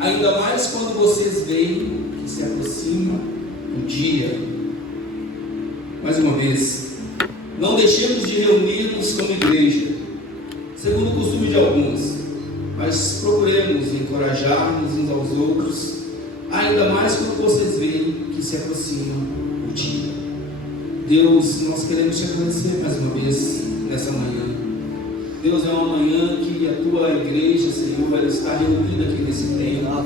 ainda mais quando vocês veem que se aproxima o dia. Mais uma vez, não deixemos de reunir-nos como igreja, segundo o costume de alguns, mas procuremos encorajar-nos uns aos outros, ainda mais quando vocês veem que se aproxima o dia. Deus, nós queremos te agradecer mais uma vez nessa manhã. Deus, é uma manhã que a tua igreja, Senhor, ela está reunida aqui nesse templo.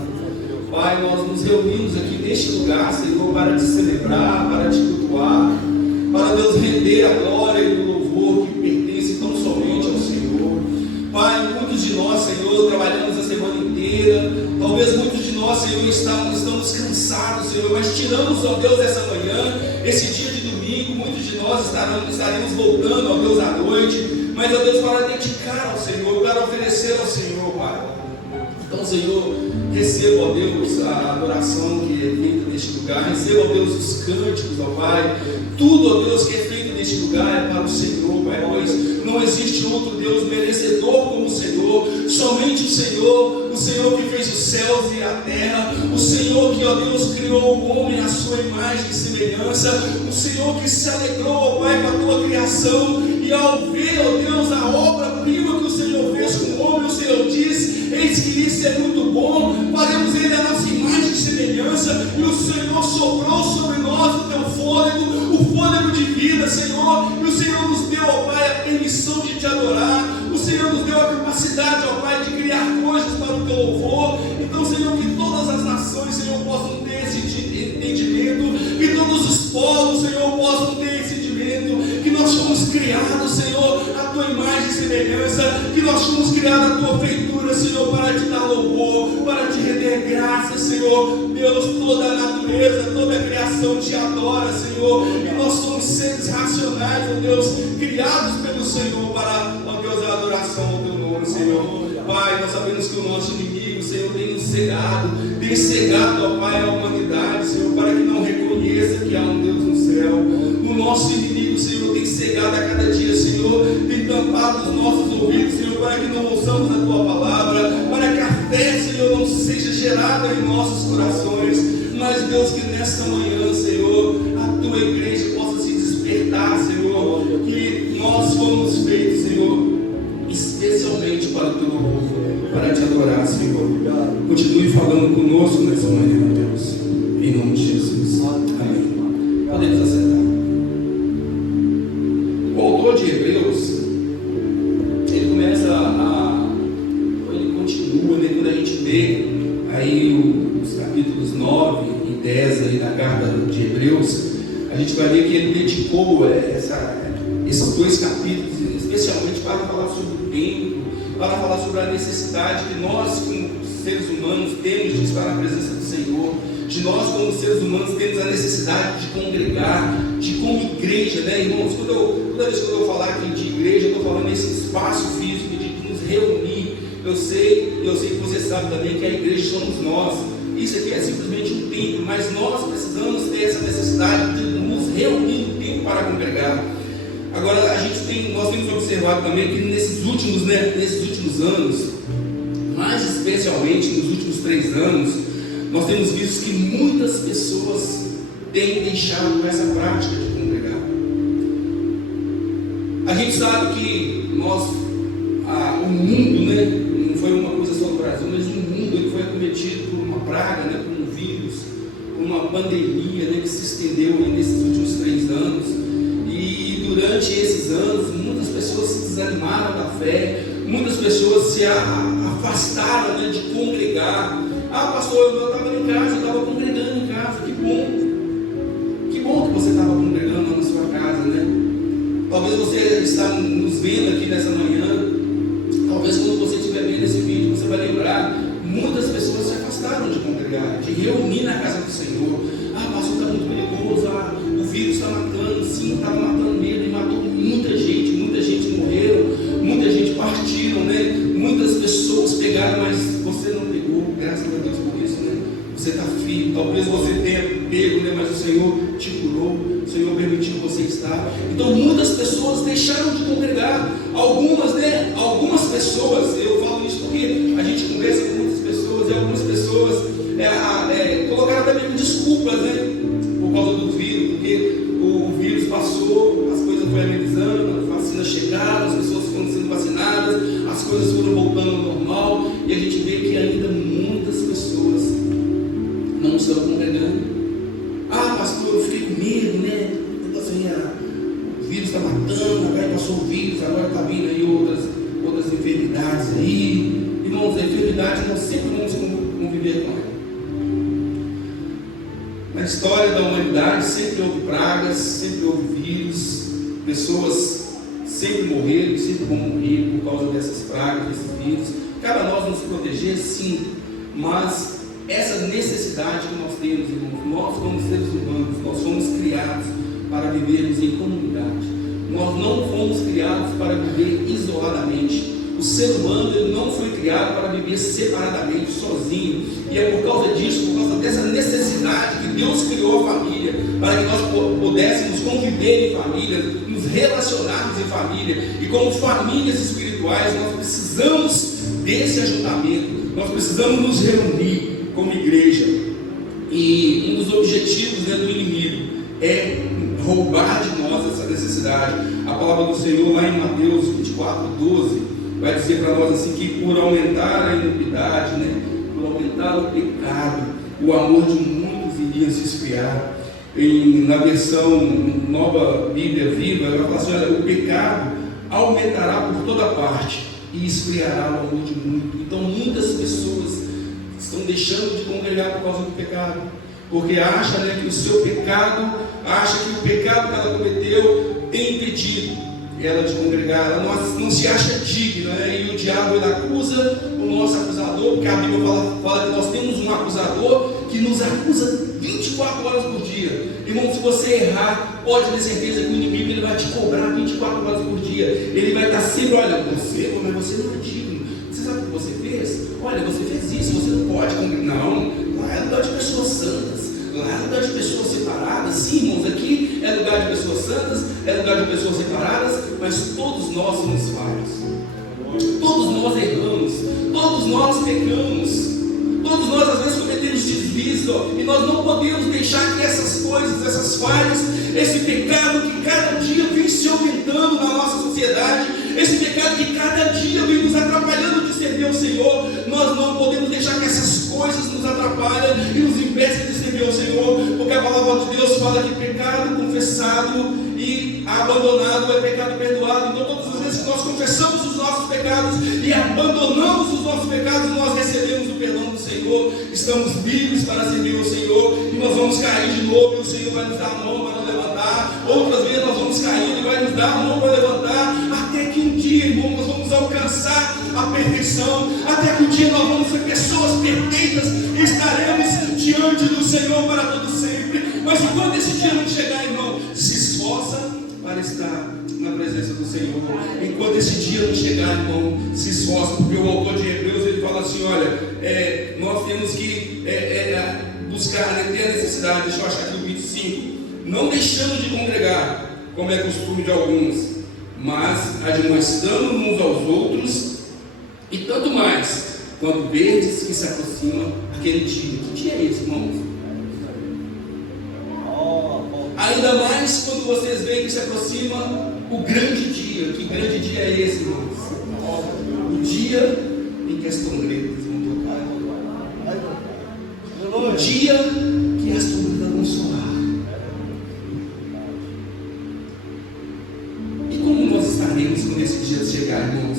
Pai, nós nos reunimos aqui neste lugar, Senhor, para te celebrar, para te cultuar, para Deus render a glória e o louvor que pertence tão somente ao Senhor. Pai, muitos de nós, Senhor, trabalhamos a semana inteira, talvez muitos de nós, Senhor, estamos cansados, Senhor, mas tiramos, ó Deus, essa manhã, esse dia de domingo, muitos de nós estaremos voltando, ó Deus, à noite, mas, ó Deus, para dedicar ao Senhor, para oferecer ao Senhor, Pai. Então, Senhor, receba, ó Deus, a adoração que é feita neste lugar, receba, ó Deus, os cânticos, ó Pai, tudo, ó Deus, que é feito neste lugar é para o Senhor, Pai, pois não existe outro Deus merecedor como o Senhor, somente o Senhor que fez os céus e a terra, o Senhor que, ó Deus, criou o homem à sua imagem e semelhança, o Senhor que se alegrou, ó Pai, com a tua criação, e ao ver, ó Deus, a obra-prima que o Senhor fez com o homem, o Senhor diz: eis que isso é muito bom, faremos ele a nossa imagem e semelhança, e o Senhor soprou sobre nós o teu fôlego, o fôlego de vida, Senhor, e o Senhor nos deu, ó Pai, a permissão de te adorar, o Senhor nos deu a capacidade, ó Pai, de criar coisas para o teu louvor. Então, Senhor, que todas as nações, Senhor, possam ter esse entendimento, que todos os povos, Senhor, possam ter esse entendimento, que nós fomos criados, Senhor, a tua imagem e semelhança, que nós fomos criados a tua feitura, Senhor, para te dar louvor, para te render graça, Senhor. Deus, toda a natureza, toda a criação te adora, Senhor, e nós somos seres racionais, ó Deus, criados pelo Senhor para, ó Deus, a adoração ao teu nome, Senhor. Pai, nós sabemos que o nosso inimigo, Senhor, tem cegado, ó Pai, a humanidade, Senhor, para que não reconheça que há um Deus no céu. O nosso inimigo, Senhor, tem cegado a cada dia, Senhor, tem tampado os nossos ouvidos, Senhor, para que não ouçamos a tua palavra, para que a fé, Senhor, não seja gerada em nossos corações. Mas, Deus, que nesta manhã, Senhor, a tua igreja possa se despertar, Senhor, que nós fomos feitos, Senhor, especialmente para o teu louvor, para te adorar, Senhor. Continue falando conosco nessa manhã, Deus, em nome de Jesus. Amém. Podemos assentar. O autor de Hebreus, ele continua, né, quando a gente lê aí os capítulos 9 e 10 aí da carta de Hebreus, a gente vai ver que ele dedicou esses dois capítulos especialmente para falar sobre o tempo, para falar sobre a necessidade que nós, como seres humanos, temos de estar na presença do Senhor, de nós, como seres humanos, temos a necessidade de congregar, de como igreja, né, irmãos? Toda vez que eu falar aqui de igreja, eu estou falando nesse espaço físico de nos reunir. Eu sei que você sabe também que a igreja somos nós. Isso aqui é simplesmente um templo, mas nós precisamos ter essa necessidade de nos reunir no templo para congregar. Agora, nós temos observado também que nesses últimos anos, mais especialmente nos últimos 3 anos, nós temos visto que muitas pessoas têm deixado essa prática de congregar. A gente sabe que o mundo, né, não foi uma coisa só do Brasil, mas o mundo ele foi acometido por uma praga, né, por um vírus, por uma pandemia, né, que se estendeu nesses últimos 3 anos. E durante esses anos, muitas pessoas se desanimaram da fé, muitas pessoas se afastaram, né, de congregar. Ah, pastor, eu estava em casa, eu estava congregando em casa. Que bom que você estava congregando na sua casa, né? Talvez você está nos vendo aqui nessa manhã, talvez quando você estiver vendo esse vídeo, você vai lembrar, muitas pessoas se afastaram de congregar, de reunir na casa do Senhor. Ah, pastor, está muito perigoso, o vírus está matando, sim, estava matando mesmo, e matou muita gente morreu, muita gente partiram, né? Muitas pessoas pegaram, mas você não pegou, graças a Deus por isso, né? Você está firme, talvez você tenha pego, né? Mas o Senhor te curou, o Senhor permitiu você estar. Então muitas pessoas deixaram de congregar, algumas pessoas, eu falo isso porque a gente conversa com muitas pessoas, e algumas pessoas desculpas, né? Por causa do vírus, porque o vírus passou, as coisas foram amenizando, as vacinas chegaram, as pessoas foram sendo vacinadas, as coisas foram voltando ao normal, e a gente vê que ainda muitas pessoas não estão congregando. Ah, pastor, eu fiquei com medo, né? Assim, o vírus está matando, agora passou o vírus, agora está vindo aí outras enfermidades aí. Irmãos, a enfermidade nós sempre vamos conviver com ela. Na história da humanidade sempre houve pragas, sempre houve vírus, pessoas sempre morreram, sempre vão morrer por causa dessas pragas, desses vírus. Cabe a nós nos proteger, sim, mas essa necessidade que nós temos, irmãos, nós como seres humanos, nós fomos criados para vivermos em comunidade. Nós não fomos criados para viver isoladamente. O ser humano ele não foi criado para viver separadamente, sozinho. E é por causa disso, por causa dessa necessidade que Deus criou a família, para que nós pudéssemos conviver em família, nos relacionarmos em família. E como famílias espirituais, nós precisamos desse ajuntamento, nós precisamos nos reunir como igreja. E um dos objetivos, né, do inimigo é roubar de nós essa necessidade. A palavra do Senhor lá em Mateus 24:12 vai dizer para nós assim que por aumentar a iniquidade, né, por aumentar o pecado, o amor de muitos iria se esfriar. Na versão Nova Bíblia Viva, ela fala assim: olha, o pecado aumentará por toda parte e esfriará o amor de muitos. Então muitas pessoas estão deixando de congregar por causa do pecado, porque acha, né, que o seu pecado, acha que o pecado que ela cometeu tem impedido ela de congregar, ela não se acha digna, né? E o diabo ele acusa o nosso acusador, porque a Bíblia fala que nós temos um acusador que nos acusa 24 horas por dia. Irmão, se você errar, pode ter certeza que o inimigo ele vai te cobrar 24 horas por dia. Ele vai estar sempre, olha, mas você não é digno. Você sabe o que você fez? Olha, você fez isso, você não pode congregar. Não, lá é lugar de pessoas santas. Lá é lugar de pessoas separadas. Sim, irmãos, aqui é lugar de pessoas santas, é lugar de pessoas separadas, mas todos nós somos falhos. Todos nós erramos, todos nós pecamos, todos nós às vezes cometemos desvios, e nós não podemos deixar que essas coisas, essas falhas, esse pecado que cada dia vem se aumentando na nossa sociedade, esse pecado que cada dia vem nos atrapalhando de servir ao Senhor, nós não podemos deixar que essas coisas nos atrapalhem e nos impeçam de servir ao Senhor, porque a palavra de Deus fala que pecado confessado e abandonado é pecado perdoado. Então todas as vezes que nós confessamos os nossos pecados e abandonamos os nossos pecados, nós recebemos o perdão do Senhor, estamos livres para servir ao Senhor, e nós vamos cair de novo e o Senhor vai nos dar a mão para nos levantar. Outras vezes nós vamos cair e vai nos dar a mão para levantar, até que um dia, irmão, nós vamos alcançar a perfeição, até que um dia nós vamos ser pessoas perfeitas e estaremos diante do Senhor para todo sempre. Mas enquanto esse dia não chegar, irmão, se esforça para estar na presença do Senhor. Enquanto esse dia não chegar, irmão, se esforça, porque o autor de Hebreus ele fala assim: olha, nós temos que buscar, né, ter a necessidade. Deixa eu achar aqui o 25. Não deixando de congregar, como é costume de alguns, mas admoestando uns aos outros, e tanto mais quando verdes que se aproxima aquele dia. Que dia é esse, irmãos? Ainda mais quando vocês veem que se aproxima o grande dia. Que grande dia é esse, irmãos? O dia em que as trombetas vão tocar. O dia que as trombetas vão soar. E como nós estaremos quando esse dia chegar, irmãos?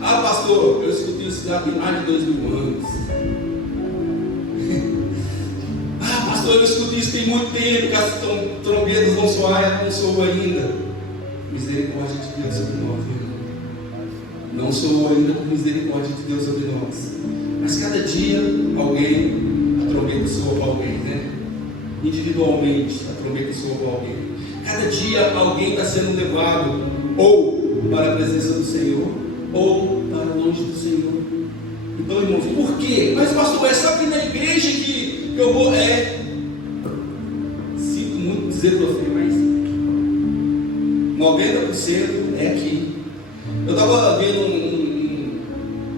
Ah, pastor, eu escutei isso há mais de 2000 anos. Ah, pastor, eu escutei isso tem muito tempo, que as trombetas vão soar e elas não soam ainda. Misericórdia de Deus sobre nós, irmão. Não soou ainda com misericórdia de Deus sobre nós. Mas cada dia a trombeta soa para alguém, né? Individualmente, a trombeta soa para alguém. Cada dia alguém está sendo levado ou para a presença do Senhor, ou para longe do Senhor. Então, irmãos, por quê? Mas pastor, é só aqui na igreja que eu vou. Sinto muito dizer para você, mas 90% é aqui. Eu estava vendo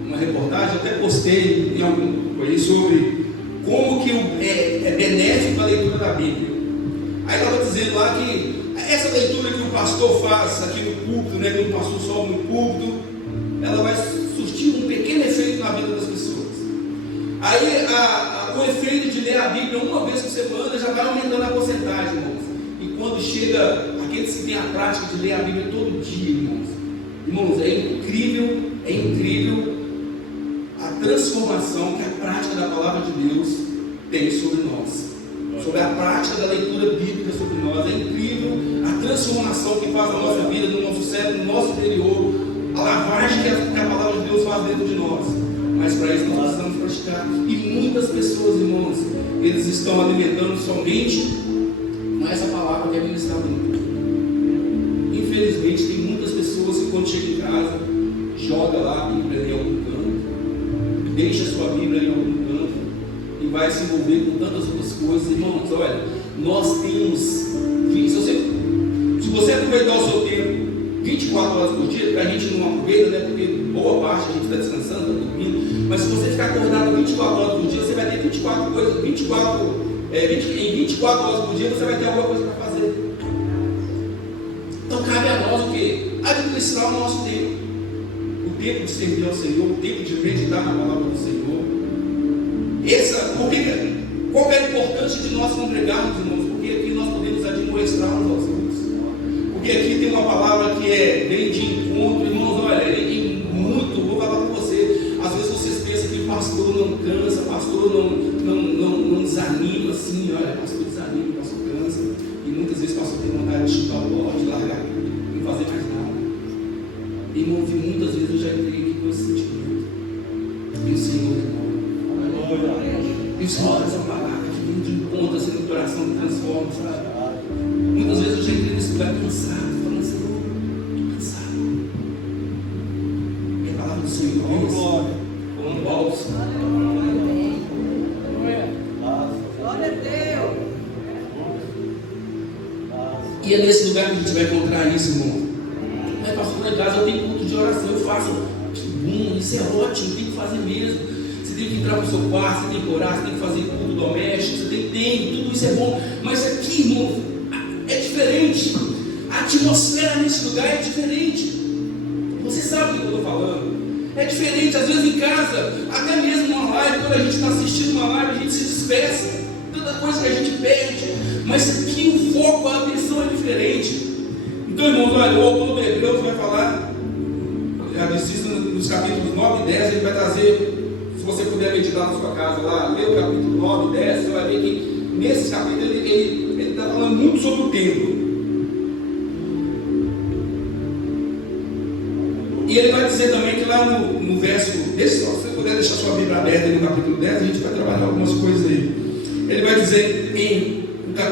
uma reportagem, até postei em algum grupo aí sobre como que é benéfico a leitura da Bíblia. Aí estava dizendo lá que essa leitura que o pastor faz aqui no púlpito, né, quando o pastor sobe no púlpito, ela vai surtir um pequeno efeito na vida das pessoas. Aí o efeito de ler a Bíblia uma vez por semana já vai aumentando a porcentagem, irmãos. E quando chega aqueles que têm a prática de ler a Bíblia todo dia, irmãos. Irmãos, é incrível a transformação que a prática da palavra de Deus tem sobre nós. Sobre a prática da leitura bíblica sobre nós. É incrível a transformação que faz na nossa vida, no nosso cérebro, no nosso interior. A lavagem que a palavra de Deus faz dentro de nós. Mas para isso nós precisamos praticar. E muitas pessoas, irmãos, eles estão alimentando somente com essa palavra que é ministrada no culto. Infelizmente, tem muitas pessoas que quando chegam em casa, joga lá a Bíblia em algum canto, deixa a sua Bíblia em algum canto e vai se envolver com tantas outras coisas. Irmãos, olha, nós temos, se você aproveitar o seu tempo 24 horas por dia, porque a gente não aproveita, né? Porque boa parte a gente está descansando, está dormindo, mas se você ficar acordado 24 horas por dia, você vai ter 24 coisas, em 24 horas por dia você vai ter alguma coisa para fazer. Então cabe a nós o quê? Administrar o nosso tempo. O tempo de servir ao Senhor, o tempo de meditar na palavra do Senhor. Qual é a importância de nós congregarmos, irmãos? Porque aqui nós podemos admoestar uns aos outros. Porque aqui tem uma palavra que vem de encontro, irmãos, olha, vou falar com você. Às vezes vocês pensam que pastor não cansa, pastor não desanima, assim, olha, pastor desanima, pastor cansa. E muitas vezes pastor tem vontade de chutar o bola, de largar tudo, não fazer mais nada. Irmãos, e muitas vezes eu já entrei aqui com esse sentimento. E o Senhor demora. E o Senhor faz uma palavra de encontro, assim, no coração que transforma, sabe? Muitas vezes eu já entrei nesse lugar cansado, falando, Senhor, cansado. E a palavra do Senhor é isso. Falando alto. Glória a Deus. E é nesse lugar que a gente vai encontrar isso, irmão. Mas pastor, lá em casa eu tenho culto de oração, eu faço. Isso é ótimo, tem que fazer mesmo. Você tem que entrar no seu quarto, você tem que orar, você tem que fazer culto doméstico, você tem, tudo isso é bom. Mas aqui, irmão, é diferente. A atmosfera nesse lugar é diferente. Você sabe do que eu estou falando. É diferente, às vezes em casa, até mesmo numa live, quando a gente está assistindo uma live, a gente se dispersa. Tanta coisa que a gente perde. Mas aqui o foco, a atenção é diferente. Então, irmãos, olha, o autor do Hebreus vai falar, já disse isso nos capítulos 9 e 10, ele vai trazer, se você puder meditar na sua casa lá, ler o capítulo 9 e 10, você vai ver que nesses capítulos ele está falando muito sobre o templo. E ele vai dizer também que lá no verso, se você puder deixar sua Bíblia aberta no capítulo 10, a gente vai trabalhar algumas coisas aí. Ele vai dizer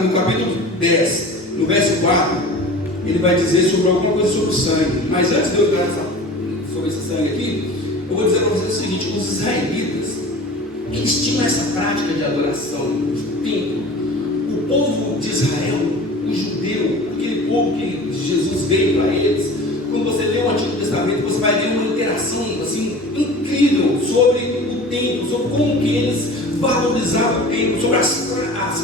no capítulo 10, no verso 4, ele vai dizer sobre alguma coisa sobre o sangue. Mas antes de eu entrar sobre esse sangue aqui, eu vou dizer para vocês o seguinte: os israelitas, eles tinham essa prática de adoração do templo. O povo de Israel, o judeu, aquele povo que Jesus veio para eles, quando você lê o Antigo Testamento, você vai ver uma interação assim, incrível sobre o templo, sobre como que eles valorizavam o templo, sobre as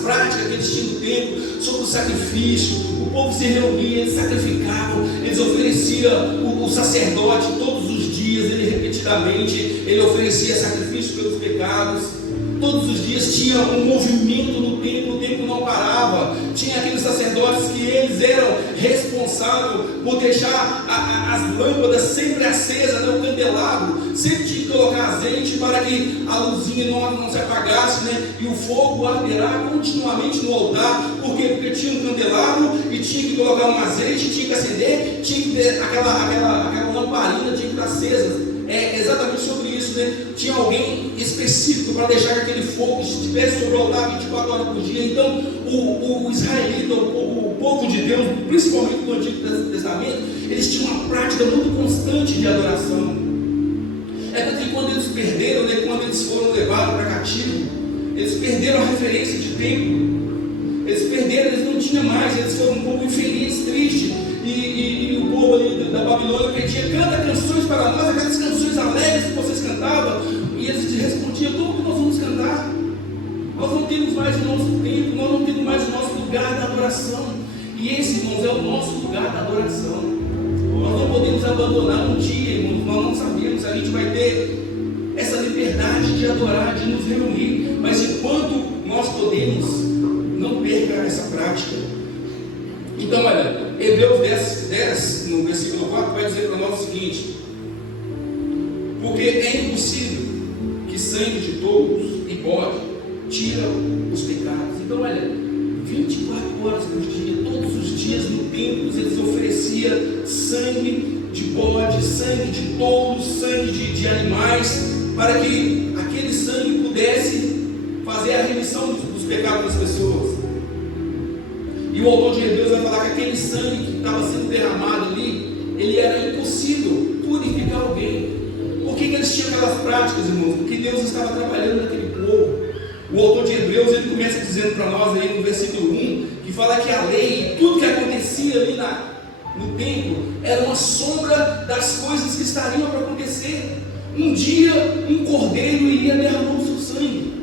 práticas que eles tinham no templo, sobre o sacrifício. O povo se reunia, eles sacrificavam, eles ofereciam o sacerdote todos os dias, ele repetidamente, ele oferecia sacrifício pelos pecados. Todos os dias tinha um movimento no templo, o templo não parava. Tinha aqueles sacerdotes que eles eram responsáveis por deixar as lâmpadas sempre acesas, né? O candelabro, sempre tinha que colocar azeite para que a luzinha não se apagasse, né? E o fogo arderá continuamente no altar. Por quê? Porque tinha um candelabro e tinha que colocar um azeite, tinha que acender, tinha que ter aquela lamparina, tinha que estar acesa. É exatamente sobre isso, né? Tinha alguém específico para deixar que aquele fogo estivesse sobre o altar 24 horas por dia. Então, o israelita, o povo de Deus, principalmente no Antigo Testamento, eles tinham uma prática muito constante de adoração. É tanto que quando eles perderam, né, quando eles foram levados para cativo, eles perderam a referência de tempo. Eles perderam, eles não tinham mais, eles foram um povo infeliz, triste. E o povo ali da Babilônia pedia: canta canções para nós, aquelas canções alegres que vocês cantavam. E eles respondiam: como que nós vamos cantar? mais o nosso tempo, nós não temos mais o nosso lugar da adoração. E esse, irmãos, é o nosso lugar da adoração. Nós não podemos abandonar um dia, irmãos. Nós não sabemos se a gente vai ter essa liberdade de adorar, de nos reunir. Mas enquanto nós podemos, não perca essa prática. Então, olha, Hebreus 10, no versículo 4, vai dizer para nós o seguinte: porque é impossível que sangue de touros e bode tira os pecados. Então, olha, 24 horas por dia, todos os dias no templo, eles ofereciam sangue de bode, sangue de touros, sangue de animais, para que aquele sangue pudesse fazer a remissão dos pecados das pessoas. E o autor de Hebreus vai falar que aquele sangue que estava sendo derramado ali, ele era impossível purificar alguém. Por que eles tinham aquelas práticas, irmãos? Porque Deus estava trabalhando naquele povo. O autor de Hebreus, ele começa dizendo para nós aí no versículo 1, que fala que a lei e tudo que acontecia ali no templo era uma sombra das coisas que estariam para acontecer. Um dia um cordeiro iria derramar o seu sangue.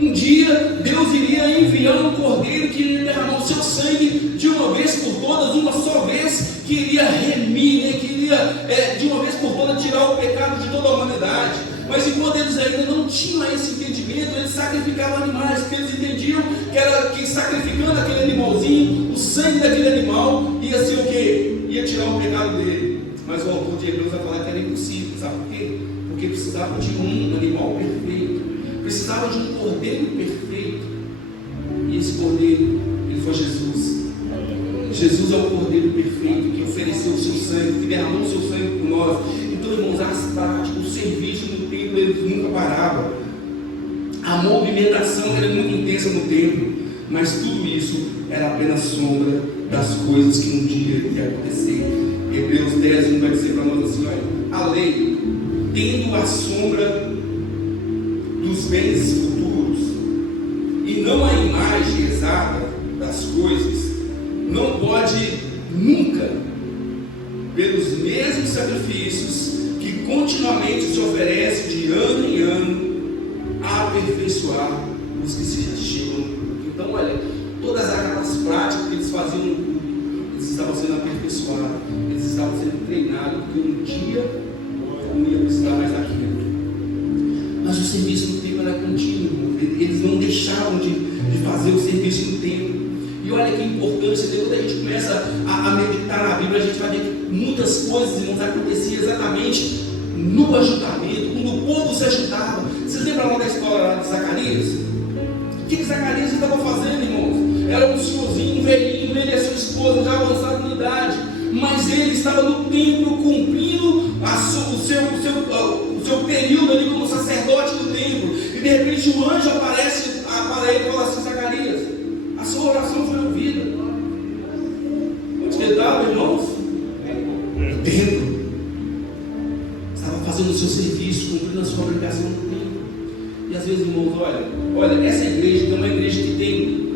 Um dia Deus iria enviar um cordeiro que iria derramar o seu sangue de uma vez por todas, uma só vez, que iria remir, né? Que iria de uma vez por todas tirar o pecado de toda a humanidade. Mas enquanto eles ainda não tinham esse entendimento, eles sacrificavam animais, porque eles entendiam que sacrificando aquele animalzinho, o sangue daquele animal ia ser o quê? Ia tirar o pecado dele. Mas o autor de Hebreus vai falar que era impossível, sabe por quê? Porque precisava de um animal perfeito, precisava de um cordeiro perfeito, e esse cordeiro, ele foi Jesus. Jesus é o cordeiro perfeito, que ofereceu o seu sangue, que derramou o seu sangue por nós. Então, irmãos, as práticas, o serviço no templo, ele nunca parava. A movimentação era muito intensa no templo, mas tudo isso era apenas sombra das coisas que um dia ia acontecer. Hebreus 10 vai dizer para nós assim: olha, a lei, tendo a sombra dos bens futuros e não a imagem exata das coisas, não pode nunca, pelos mesmos sacrifícios que continuamente se oferece de ano em ano, aperfeiçoar os que se chegam no culto. Então, olha, todas aquelas práticas que eles faziam no culto, eles estavam sendo aperfeiçoados, eles estavam sendo treinados, porque um dia não ia precisar mais daquilo. Mas o serviço no templo era contínuo, eles não deixavam de fazer o serviço no templo. E olha que importância, quando a gente começa a meditar na Bíblia, a gente vai ver que muitas coisas, irmãos, aconteciam exatamente no ajuntamento, quando o povo se ajuntava. Vocês lembram lá da história lá de Zacarias? O que Zacarias estava fazendo, irmãos? Era um senhorzinho, um velhinho, ele e a sua esposa já avançaram em idade, mas ele estava no templo cumprindo o seu período ali como sacerdote do templo. E de repente o anjo aparece para ele e fala assim: Zacarias, a sua oração foi ouvida. Onde ele estava, irmãos? No templo. Estava fazendo o seu serviço, cumprindo a sua obrigação no templo. E às vezes, irmãos, olha, essa igreja é uma igreja que tem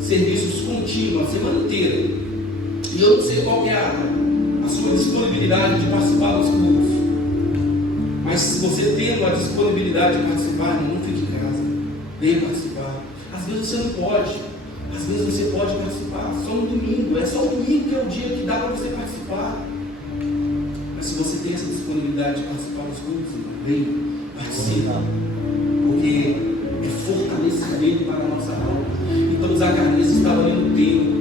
serviços contínuos a semana inteira. E eu não sei qual que é a sua disponibilidade de participar dos cultos. Mas se você tendo a disponibilidade de participar, irmão, não fique em casa. Venha participar. Às vezes você não pode. Às vezes você pode participar só no domingo. É só o domingo que é o dia que dá para você participar. Mas se você tem essa disponibilidade de participar dos cultos, venha, participa. Porque é fortalecimento para a nossa alma. Então Zacarias estava ali no templo.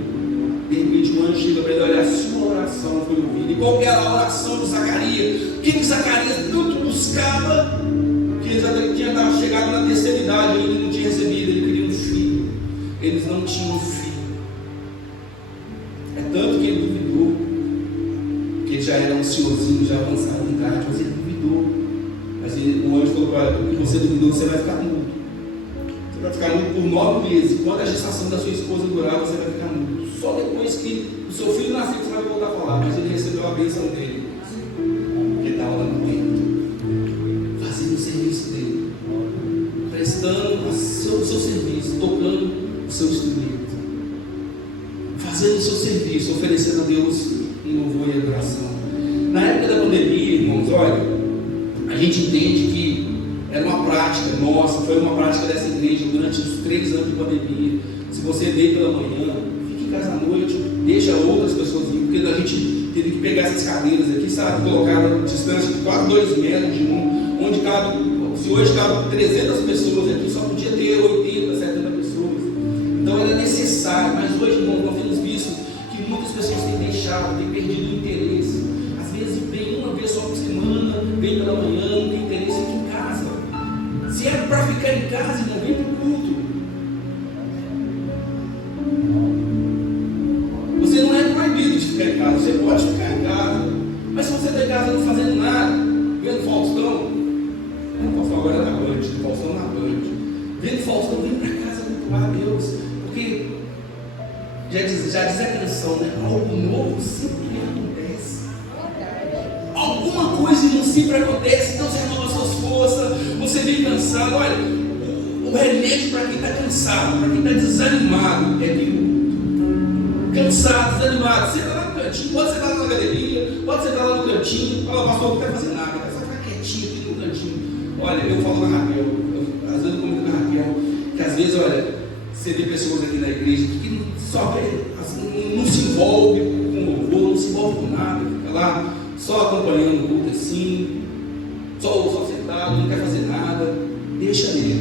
De repente o anjo chega para ele: olha, a sua oração foi ouvida. E qual era a oração de Zacarias? O que Zacarias tanto buscava, que ele já tinha chegado na terceira idade, ele não tinha recebido, ele queria um filho. Eles não tinham filho. É tanto que ele duvidou, que ele já era um senhorzinho, já avançado em idade, mas ele duvidou. Mas o anjo falou: olha, porque você duvidou, você vai ficar mudo. Você vai ficar mudo por 9 meses. Quando a gestação da sua esposa durar, você vai ficar mudo. Só depois que o seu filho nascer, você vai voltar a falar. Mas ele recebeu a bênção dele, porque estava lá no templo, fazendo o serviço dele, prestando o seu serviço, tocando o seu instrumento, fazendo o seu serviço, oferecendo a Deus em louvor e adoração. Na época da pandemia, irmãos, olha, a gente entende que Era uma prática nossa, foi uma prática dessa igreja durante os 3 anos de pandemia. Se você veio pela manhã, fique em casa à noite, deixa outras pessoas ir, porque a gente teve que pegar essas cadeiras aqui, sabe, colocar a distância de quase 2 metros de um, onde cabe, se hoje cabe 300 pessoas aqui, só podia ter 80, 70 pessoas. Então era necessário, mas hoje, irmão, nós temos visto que muitas pessoas têm deixado, têm perdido o interesse. Às vezes vem uma vez só por semana, vem pela manhã, não tem interesse aqui em casa. Se é para ficar em casa, irmão, vem para o culto. Você não é proibido de ficar em casa, você pode ficar em casa. Mas se você está em casa não fazendo nada, vendo Faustão, o Faustão agora é na Band, o Faustão na Band, vendo Faustão, vem para casa cultuar a Deus, porque já diz a canção, né? Algo novo sempre acontece. Alguma coisa não sempre acontece, então você renova suas forças, você vem cansado. Olha, o remédio para quem está cansado, para quem está desanimado, é vir cansado, desanimado. Você está lá no cantinho, pode sentar lá na galeria, pode sentar lá no cantinho. Fala, pastor, não quero fazer nada, quero só ficar quietinho aqui no cantinho. Olha, eu falo com a Raquel, às vezes eu comento com a Raquel, que às vezes, olha, você vê pessoas aqui na igreja que só assim, não se envolve com louvor, não se envolve com nada, fica lá só acompanhando o culto assim, só sentado, não quer fazer nada. Deixa ele.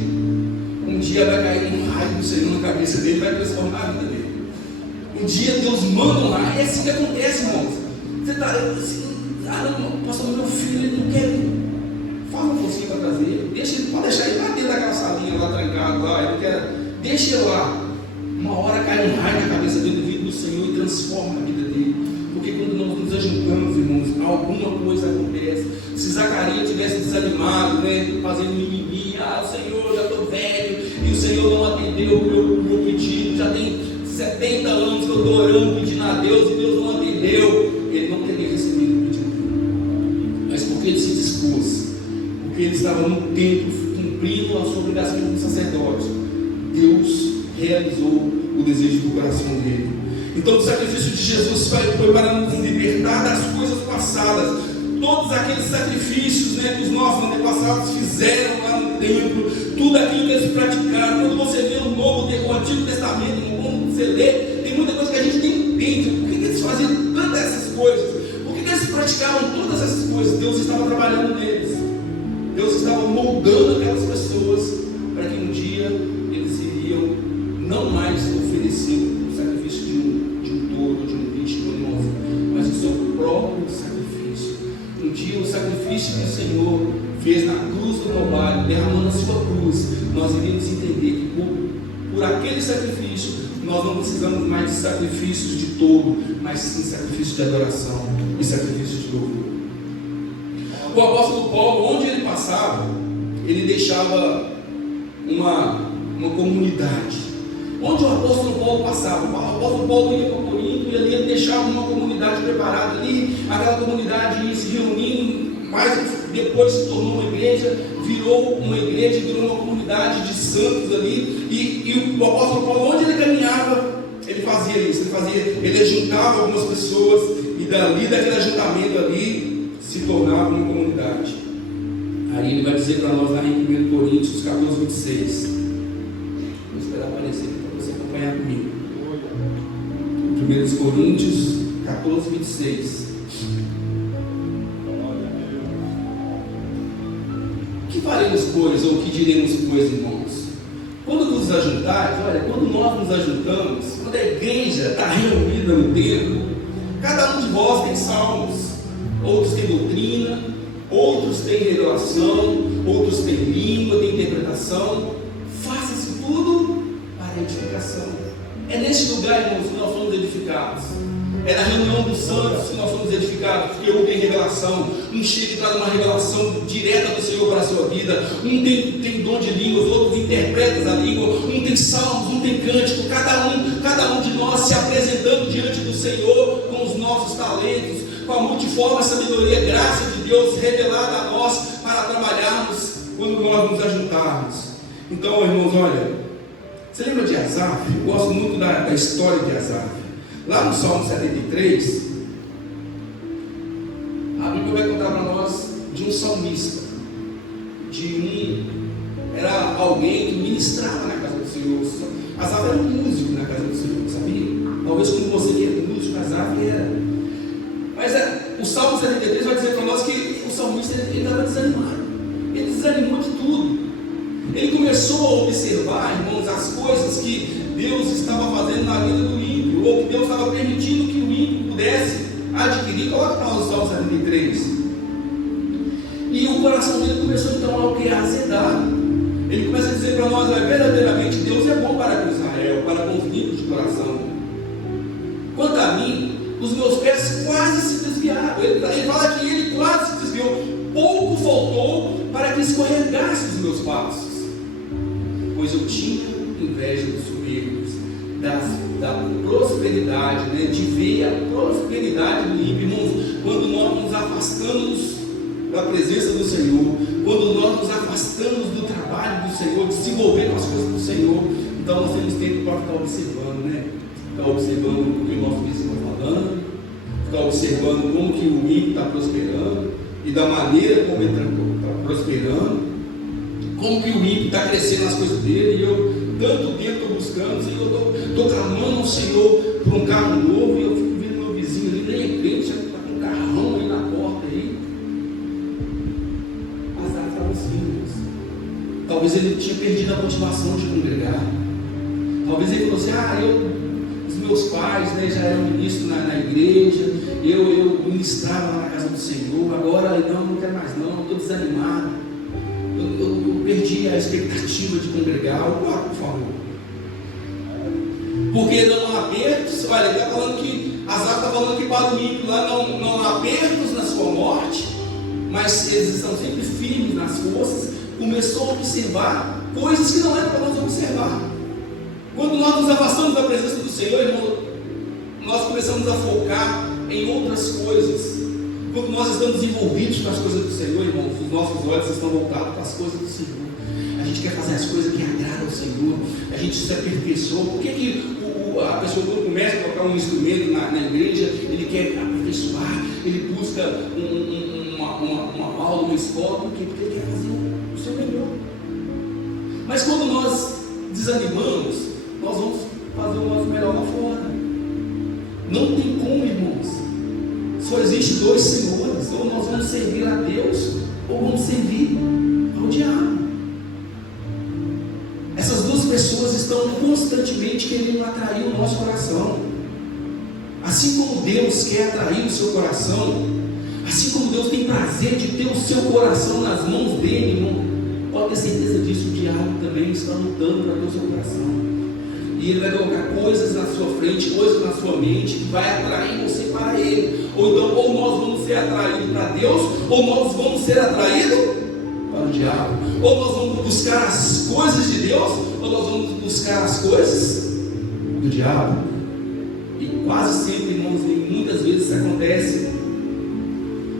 Um dia vai cair um raio do Senhor na cabeça dele, vai transformar a vida dele. Um dia Deus manda um raio. É assim que acontece, irmãos. Você está assim, não, pastor, meu filho, ele não quer ir. Fala um pouquinho para trazer ele. Deixa ele, pode deixar ele lá dentro daquela salinha lá trancado lá, ele não quer. Deixa ele lá. Uma hora cai um raio na cabeça dele, vindo do Senhor, e transforma a vida dele. Porque quando nós nos ajuntamos, irmãos, alguma coisa acontece. Se Zacarias tivesse desanimado, né, fazendo mimimi, Senhor, já estou velho, e o Senhor não atendeu o meu pedido, já tem 70 anos que eu estou orando, pedindo a Deus, e Deus não atendeu, ele não teria recebido o pedido. Mas porque ele se dispôs, porque ele estava no templo, cumprindo a sua obrigação como sacerdote, Deus realizou o desejo do coração dele. Então o sacrifício de Jesus foi para nos libertar das coisas passadas. Todos aqueles sacrifícios, né, que os nossos antepassados fizeram lá no templo, tudo aquilo que eles praticaram. Quando você vê o Antigo Testamento, quando você lê, tem muita coisa que a gente nem entende. Por que eles faziam tantas essas coisas? Por que eles praticavam todas essas coisas? Deus estava trabalhando neles. Deus estava moldando aquelas pessoas para que um dia eles iriam não mais oferecer o sacrifício de um touro, de um bicho, de um ovo, mas o seu próprio sacrifício. Um dia o sacrifício que o Senhor fez na cruz do Calvário, derramando a sua cruz, nós iríamos entender que por aquele sacrifício nós não precisamos mais de sacrifícios de touro, mas sim sacrifício de adoração e sacrifício de louvor. O apóstolo Paulo, onde ele passava, ele deixava uma comunidade. Onde o apóstolo Paulo passava, o apóstolo Paulo ia para Corinto e ali ele deixava uma comunidade preparada ali, aquela comunidade ia se reunindo, mas depois se tornou uma igreja, virou uma comunidade de santos ali, e o apóstolo Paulo, onde ele caminhava, ele fazia isso, ele juntava algumas pessoas, e daquele ajuntamento ali, se tornava uma comunidade. Aí ele vai dizer para nós lá em 1 Coríntios 14, 26. Vou esperar aparecer para você acompanhar comigo. 1 Coríntios 14, 26. Que faremos, pois, ou que diremos, pois, irmãos? Quando nos ajuntares, olha, quando nós nos ajuntamos, quando a igreja está reunida no templo, cada um de vós tem salmos, outros têm doutrina, outros têm revelação, outros têm língua, têm interpretação. Faça-se tudo para edificação. É neste lugar, irmãos, que nós somos edificados. É na reunião dos santos que nós somos edificados, porque um tem revelação, um chega e traz uma revelação direta do Senhor para a sua vida, um tem dom de línguas, outros interpretam a língua, um tem salmos, um tem cântico, cada um de nós se apresentando diante do Senhor com os nossos talentos, com a multiforme sabedoria, graça de Deus revelada a nós para trabalharmos quando nós nos ajuntarmos. Então, irmãos, olha, você lembra de Asaf? Eu gosto muito da história de Asaf. Lá no Salmo 73, a Bíblia vai contar para nós de um salmista, de alguém que ministrava na casa do Senhor. Asaf era um músico na casa do Senhor, sabia? Talvez como você que é músico, Asaf era. Mas o Salmo 73 vai dizer para nós que o salmista estava desanimado. Ele desanimou de tudo. Ele começou a observar, irmãos, as coisas que Deus estava fazendo na vida do ímpio, ou que Deus estava permitindo que o ímpio pudesse adquirir. Coloca para nós o Salmo 73. E o coração dele começou então a azedar. Ele começa a dizer para nós: verdadeiramente Deus é bom para com Israel, para com os ímpios de coração. Quanto a mim, os meus pés quase se desviaram. Ele fala que ele quase se desviou. Pouco faltou para que escorregasse os meus passos. Pois eu tinha inveja dos soberbos, da prosperidade, né? De ver a prosperidade do ímpio. Irmãos, quando nós nos afastamos da presença do Senhor, quando nós nos afastamos do trabalho do Senhor, de se envolver com as coisas do Senhor, então nós temos tempo para ficar observando, né? Ficar observando o que o nosso vizinho está falando, ficar observando como que o ímpio está prosperando e da maneira como ele está prosperando, como que o ímpio está crescendo nas coisas dele. E eu tanto tempo estou buscando, Senhor, estou clamando ao Senhor por um carro novo, e eu fico vendo meu vizinho ali, nem é crente, já está com um carrão aí na porta aí. Azar estava assim. Talvez ele tinha perdido a motivação de congregar. Talvez ele falou assim: os meus pais, né, já eram ministros na igreja, eu ministrava na casa do Senhor, agora não quero mais não, estou desanimado, eu perdi a expectativa de congregar. Por favor, porque não há apertos. Olha, ele está falando que Asaf está falando que para o ímpio lá não há apertos na sua morte, mas eles estão sempre firmes nas forças. Começou a observar coisas que não eram para nós observar. Quando nós nos afastamos da presença do Senhor, irmão, nós começamos a focar em outras coisas. Quando nós estamos envolvidos com as coisas do Senhor, irmãos, os nossos olhos estão voltados para as coisas do Senhor. A gente quer fazer as coisas que agradam ao Senhor, a gente se aperfeiçoa. Por que a pessoa, quando começa a tocar um instrumento na igreja, ele quer aperfeiçoar, ele busca uma aula, uma escola? Por quê? Porque ele quer fazer o seu melhor. Mas quando nós desanimamos, nós vamos fazer o nosso melhor lá fora. Não tem como, irmãos. Só existe dois senhores: ou nós vamos servir a Deus, ou vamos servir ao diabo. Essas duas pessoas estão constantemente querendo atrair o nosso coração. Assim como Deus quer atrair o seu coração, assim como Deus tem prazer de ter o seu coração nas mãos dele, irmão, pode ter certeza disso, o diabo também está lutando para ter o seu coração. E ele vai colocar coisas na sua frente, coisas na sua mente, que vai atrair você para ele. Ou então, ou nós vamos ser atraídos para Deus, ou nós vamos ser atraídos para o diabo. Ou nós vamos buscar as coisas de Deus, ou nós vamos buscar as coisas do diabo. E quase sempre, irmãos, e muitas vezes isso acontece,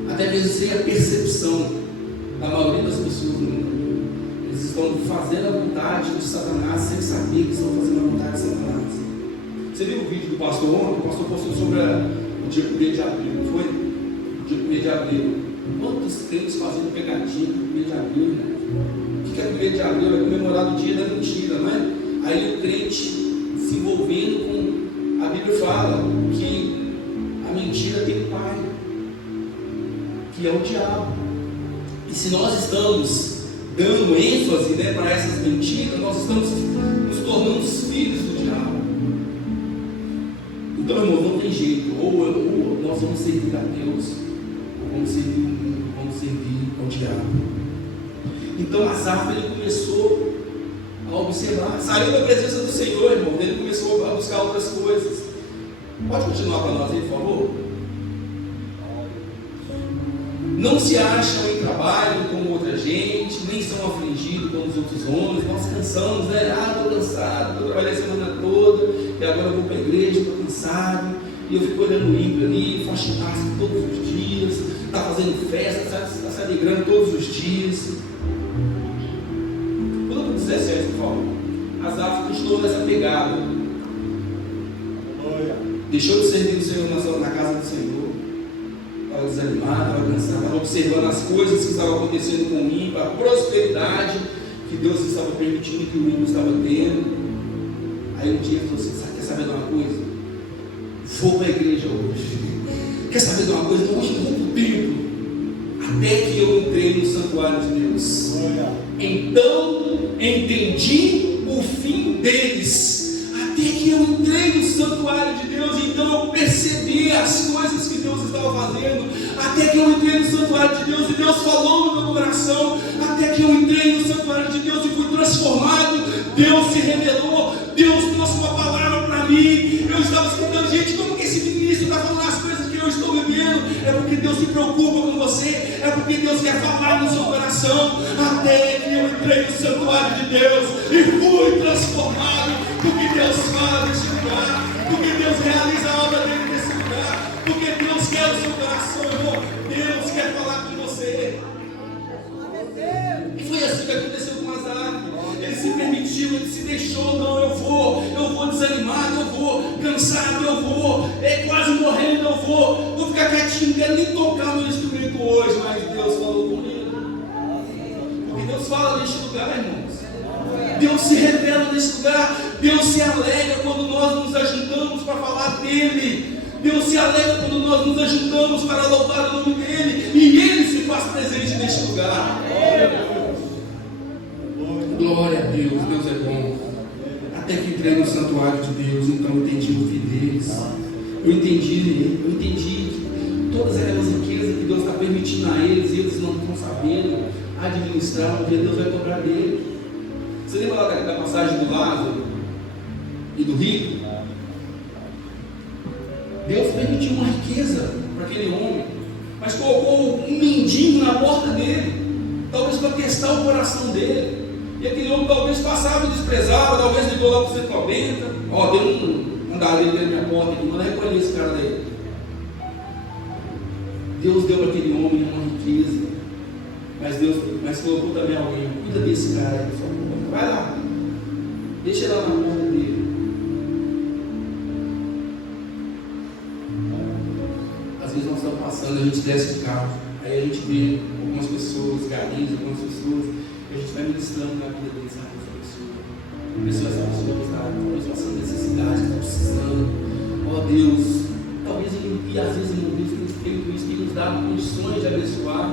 até mesmo sem a percepção da maioria das pessoas no mundo. Eles estão fazendo a vontade de Satanás sem saber que estão fazendo a vontade de Satanás. Você viu o vídeo do pastor ontem? O pastor postou sobre o dia 1 de abril, não foi? O dia 1 de abril. Quantos crentes fazendo pegadinha no 1 de abril, né? O que é 1 de abril? É comemorar o dia da mentira, não é? Aí o crente se envolvendo com... A Bíblia fala que a mentira tem pai, que é o diabo. E se nós estamos dando ênfase, né, para essas mentiras, nós estamos nos tornando os filhos do diabo. Então, irmão, não tem jeito. Ou nós vamos servir a Deus, ou vamos servir ao diabo. Então Asaf, ele começou a observar, saiu da presença do Senhor, irmão. Ele começou a buscar outras coisas. Pode continuar para nós aí, por favor? Não se acham em trabalho como outra gente, nem são afligidos como os outros homens. Nós cansamos, né? Estou cansado, estou trabalhando a semana toda, e agora eu vou para a igreja, estou cansado, e eu fico olhando o ímpio ali, faz churrasco todos os dias, está fazendo festa, está se alegrando todos os dias. Pula para o 17, por favor. Asaf continuou nessa pegada. Deixou de servir o Senhor na casa do Senhor. Estava desanimado, estava cansado, estava observando as coisas que estavam acontecendo com o ímpio, a prosperidade que que Deus estava permitindo que o mundo estava tendo. Aí um dia ele falou assim: quer saber de uma coisa? Vou para a igreja hoje. Quer saber de uma coisa? Hoje eu vou para o templo. Até que eu entrei no santuário de Deus. Então entendi o fim deles. Até que eu entrei no santuário de Deus, então eu percebi as coisas que Deus estava fazendo. Até que eu entrei no santuário de Deus e Deus falou no meu coração. Até que eu entrei no santuário de Deus e fui transformado. Deus se revelou. Deus trouxe uma palavra para mim. Eu estava escutando: gente, como que esse ministro está falando as coisas que eu estou vivendo? É porque Deus se preocupa com você. É porque Deus quer falar no seu coração. Até que eu entrei no santuário de Deus e fui transformado. Porque Deus fala nesse lugar. Porque Deus realiza a obra dele nesse lugar. Porque Deus quer o seu coração, irmão. Deus quer falar com você. E foi assim que aconteceu com Azar. Ele se permitiu, ele se deixou. Não, eu vou desanimado, eu vou cansado, eu vou quase morrendo, eu vou ficar quietinho, não quero nem tocar no instrumento hoje. Mas Deus falou comigo. Porque Deus fala neste lugar, irmãos. Deus se revela nesse lugar. Deus se alegra quando nós nos ajuntamos para falar dele. Deus se alegra quando nós nos ajuntamos para louvar o nome dele. E ele se faz presente neste lugar. Glória a Deus. Deus é bom. Até que entrei no santuário de Deus, então eu entendi o fim deles. Eu entendi todas aquelas riquezas que Deus está permitindo a eles, e eles não estão sabendo administrar. Um dia Deus vai cobrar dele. Você lembra lá da passagem do Lázaro e do rico? Deus permitiu uma riqueza para aquele homem, mas colocou um mendigo na porta dele, talvez para testar o coração dele. E aquele homem talvez passava e desprezava, talvez ligou lá para o 190. Deu um andarilho dentro da minha porta aqui, manda recolher esse cara daí. Deus deu para aquele homem uma riqueza, mas colocou também alguém: cuida desse cara aí, por favor. Vai lá, deixa ele lá na porta dele. Às vezes nós estamos passando, a gente desce de carro, aí a gente vê algumas pessoas, galinhas, algumas pessoas, e a gente vai ministrando na vida deles, sabe? Essa pessoa que está talvez passando necessidade, que está precisando. Deus, talvez, e às vezes Deus tem feito isso, tem nos dado condições de abençoar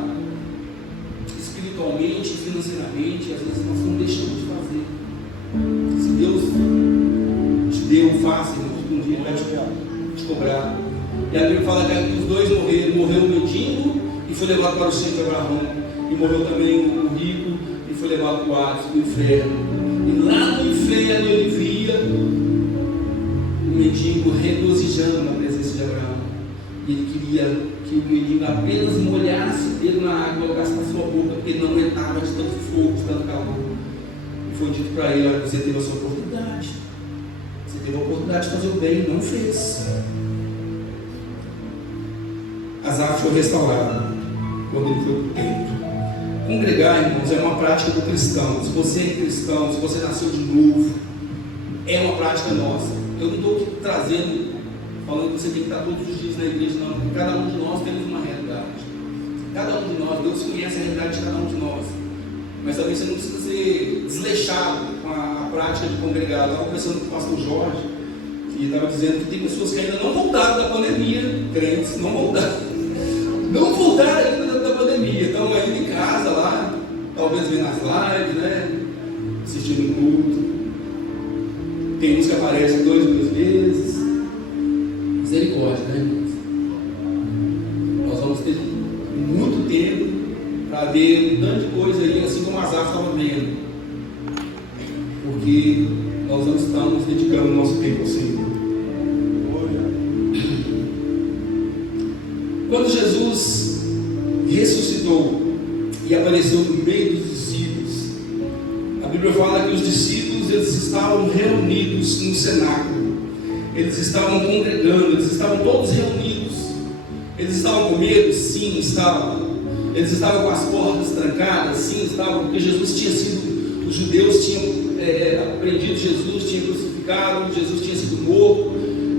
espiritualmente, financeiramente, e às vezes nós não deixamos de fazer. Se Deus te deu, faça, um dia Ele vai te cobrar. E a Bíblia fala que os dois morreram: morreu o mendigo e foi levado para o centro de Abraão, e morreu também o rico e foi levado para o Hades, para o inferno. E lá no inferno ele via o mendigo regozijando na presença de Abraão. E ele queria que o mendigo apenas molhasse o dedo na água e colocasse na sua boca, porque ele não aguentava de tanto fogo, de tanto calor. E foi dito para ele: olha, você teve a sua oportunidade. Você teve a oportunidade de fazer o bem, não fez. Azar foi restaurado quando ele foi para o templo. Congregar, irmãos, é uma prática do cristão. Se você é cristão, se você nasceu de novo, é uma prática nossa. Eu não estou aqui trazendo, falando que você tem que estar todos os dias na igreja, não. Porque cada um de nós temos uma realidade. Cada um de nós, Deus conhece a realidade de cada um de nós. Mas também você não precisa ser desleixado com a prática de congregar. Eu estava conversando com o pastor Jorge, que estava dizendo que tem pessoas que ainda não voltaram da pandemia, crentes, não voltaram ainda da pandemia, estão ainda em casa lá, talvez vendo as lives, né? Assistindo o culto. Tem uns que aparecem 2 vezes. Misericórdia, né, irmãos? Nós vamos ter muito tempo para ver um tanto de coisa aí, assim como Azar estava vendo, porque nós não estamos dedicando o nosso tempo ao Senhor. Quando Jesus ressuscitou e apareceu no meio dos discípulos, a Bíblia fala que os discípulos, eles estavam reunidos no cenáculo, eles estavam congregando, eles estavam todos reunidos. Eles estavam com medo? Sim, estavam. Eles estavam com as portas trancadas? Sim, estavam, porque Jesus tinha sido, os judeus tinham prendido Jesus, tinham crucificado, Jesus tinha sido morto,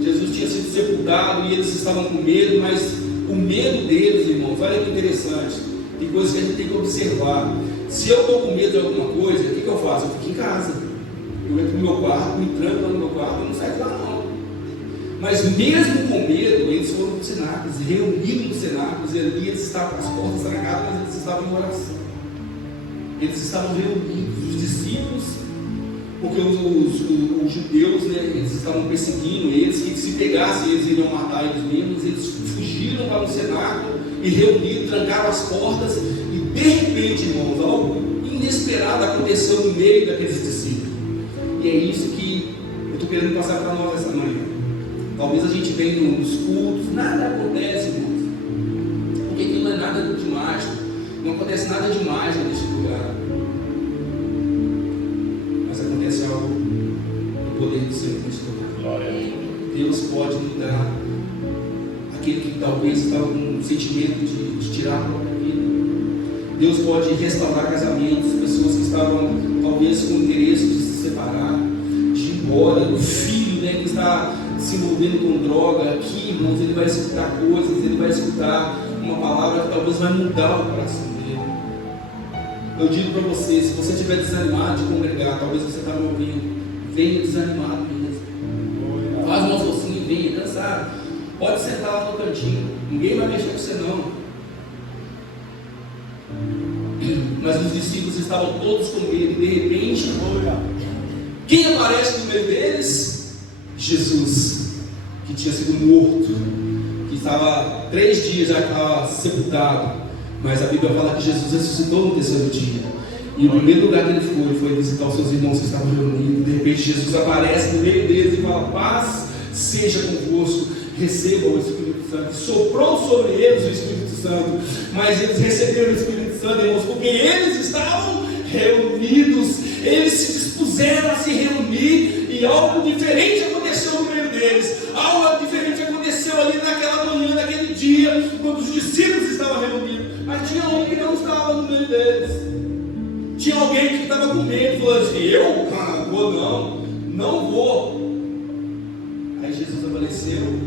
Jesus tinha sido sepultado, e eles estavam com medo. Mas o medo deles, irmãos, olha que interessante, tem coisas que a gente tem que observar. Se eu estou com medo de alguma coisa, o que eu faço? Eu fico em casa. Eu entro no meu quarto, me tranco lá no meu quarto, eu não saio de lá não. Mas mesmo com medo, eles foram para o cenáculo, reunidos no cenáculo, e ali eles estavam com as portas trancadas, mas eles estavam em oração. Eles estavam reunidos, os discípulos, porque os judeus, né, eles estavam perseguindo eles, que se pegassem eles iriam matar eles mesmos. Eles fugiram para o cenáculo e reuniram, trancaram as portas, e de repente, irmãos, algo inesperado aconteceu no meio daqueles discípulos. E é isso que eu estou querendo passar para nós essa manhã. Talvez a gente venha nos cultos, nada acontece, irmãos, porque aquilo não é nada de mágico, não acontece nada de mágica neste lugar, mas acontece algo do poder do Senhor neste lugar. Deus pode mudar aquele que talvez estava com um sentimento de tirar a própria vida. Deus pode restaurar casamentos, pessoas que estavam talvez com interesse de se separar, de ir embora, o filho, né, que está se envolvendo com droga. Aqui, irmãos, ele vai escutar coisas, ele vai escutar uma palavra que talvez vai mudar o coração dele. Eu digo para você, se você estiver desanimado de congregar, talvez você está me ouvindo, venha desanimado mesmo. Faz uma forcinha e venha dançar. Pode sentar lá no cantinho, ninguém vai mexer com você não. Mas os discípulos estavam todos com medo, e de repente, quem aparece no meio deles? Jesus, que tinha sido morto, que estava 3 dias já estava sepultado, mas a Bíblia fala que Jesus ressuscitou no 3º dia, e o primeiro lugar que ele foi visitar os seus irmãos que estavam reunidos. De repente Jesus aparece no meio deles e fala: paz seja convosco, recebam o Espírito Santo. Soprou sobre eles o Espírito Santo, mas eles receberam o Espírito Santo, irmãos, porque eles estavam reunidos, eles se dispuseram a se reunir, e algo diferente aconteceu no meio deles. Algo diferente aconteceu ali naquela manhã, naquele dia, quando os discípulos estavam reunidos. Mas tinha alguém que não estava no meio deles. Tinha alguém que estava com medo, falou assim: eu? Vou não vou. Aí Jesus apareceu,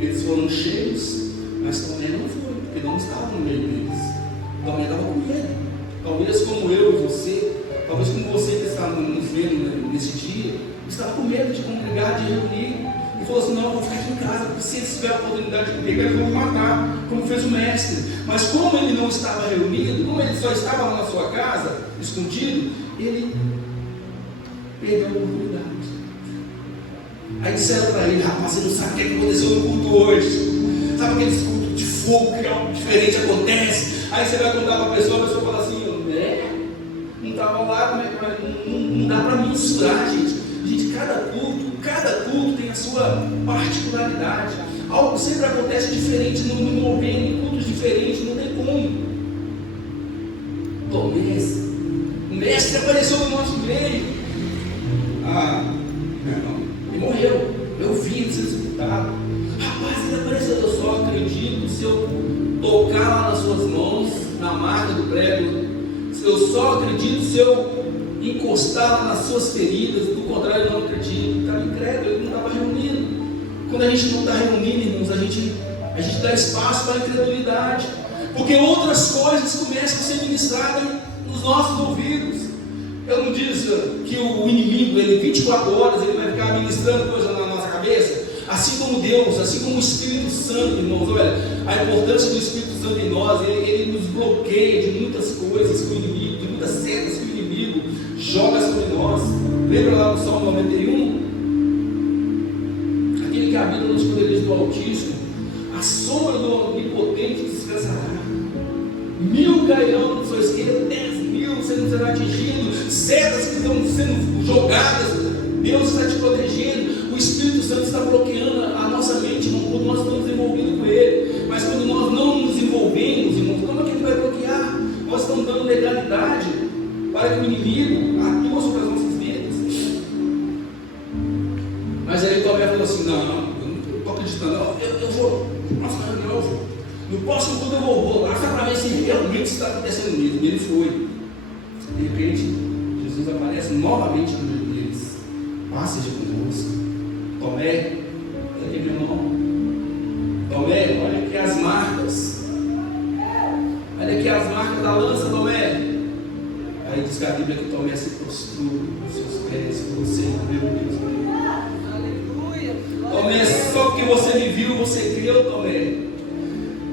eles foram cheios, mas Tomé não foi, porque não estava no meio deles. Tomé estava com medo. Talvez como eu e você, talvez como você que está nos vendo nesse dia, estava com medo de congregar, de reunir, e falou assim: não, eu vou ficar aqui em casa, porque se eles tiverem a oportunidade de pegar, eles vão me matar, como fez o mestre. Mas como ele não estava reunido, como ele só estava lá na sua casa, escondido, ele perdeu a oportunidade. Aí disseram para ele: rapaz, você não sabe o que aconteceu no culto hoje. Sabe aqueles cultos de fogo, que algo diferente acontece? Aí você vai contar para a pessoa fala assim: não estava lá, não dá para mensurar, gente. Gente, cada culto tem a sua particularidade. Algo sempre acontece diferente no movimento, em cultos diferentes, não tem como. O mestre apareceu no nosso meio. Meu irmão, ele morreu. Eu vi ele sendo sepultado. Rapaz, ele apareceu. Eu só acredito se eu tocar lá nas suas mãos, na marca do prego. Eu só acredito se eu encostar lá nas suas feridas. Do contrário, eu não acredito. Estava incrédulo, ele não estava reunido. Quando a gente não está reunindo, irmãos, a gente dá espaço para a incredulidade, porque outras coisas começam a ser ministradas nos nossos ouvidos. Eu não disse que o inimigo, ele 24 horas, ele vai ficar ministrando coisa na nossa cabeça? Assim como Deus, assim como o Espírito Santo, irmãos, olha, a importância do Espírito Santo em nós, ele nos bloqueia de muitas coisas que o inimigo, de muitas setas que o inimigo joga sobre nós. Lembra lá no Salmo 91? Aquele que habita nos poderes do Altíssimo, a sombra do Onipotente descansará. 1000 cairão na sua esquerda, 10.000 você não será atingido, setas que estão sendo jogadas, Deus está te protegendo. O Espírito Santo está bloqueando a nossa mente, irmão, quando nós estamos envolvidos com Ele. Mas quando nós não nos envolvemos, irmão, como é que Ele vai bloquear? Nós estamos dando legalidade para que o inimigo atua sobre as nossas vidas. Mas aí o Tomé falou assim: não, eu não estou acreditando, eu vou, próxima reunião eu vou. No próximo culto eu vou lá só para ver se realmente está acontecendo mesmo. E ele foi. De repente, Jesus aparece novamente no meio deles. Paz seja convosco. Tomé, olha aqui meu irmão. Tomé, olha aqui as marcas. Olha aqui as marcas da lança, Tomé. Aí diz que a Bíblia que Tomé se prostrou nos seus pés, você creu mesmo. Aleluia. Tomé, só porque você me viu, você creu, Tomé.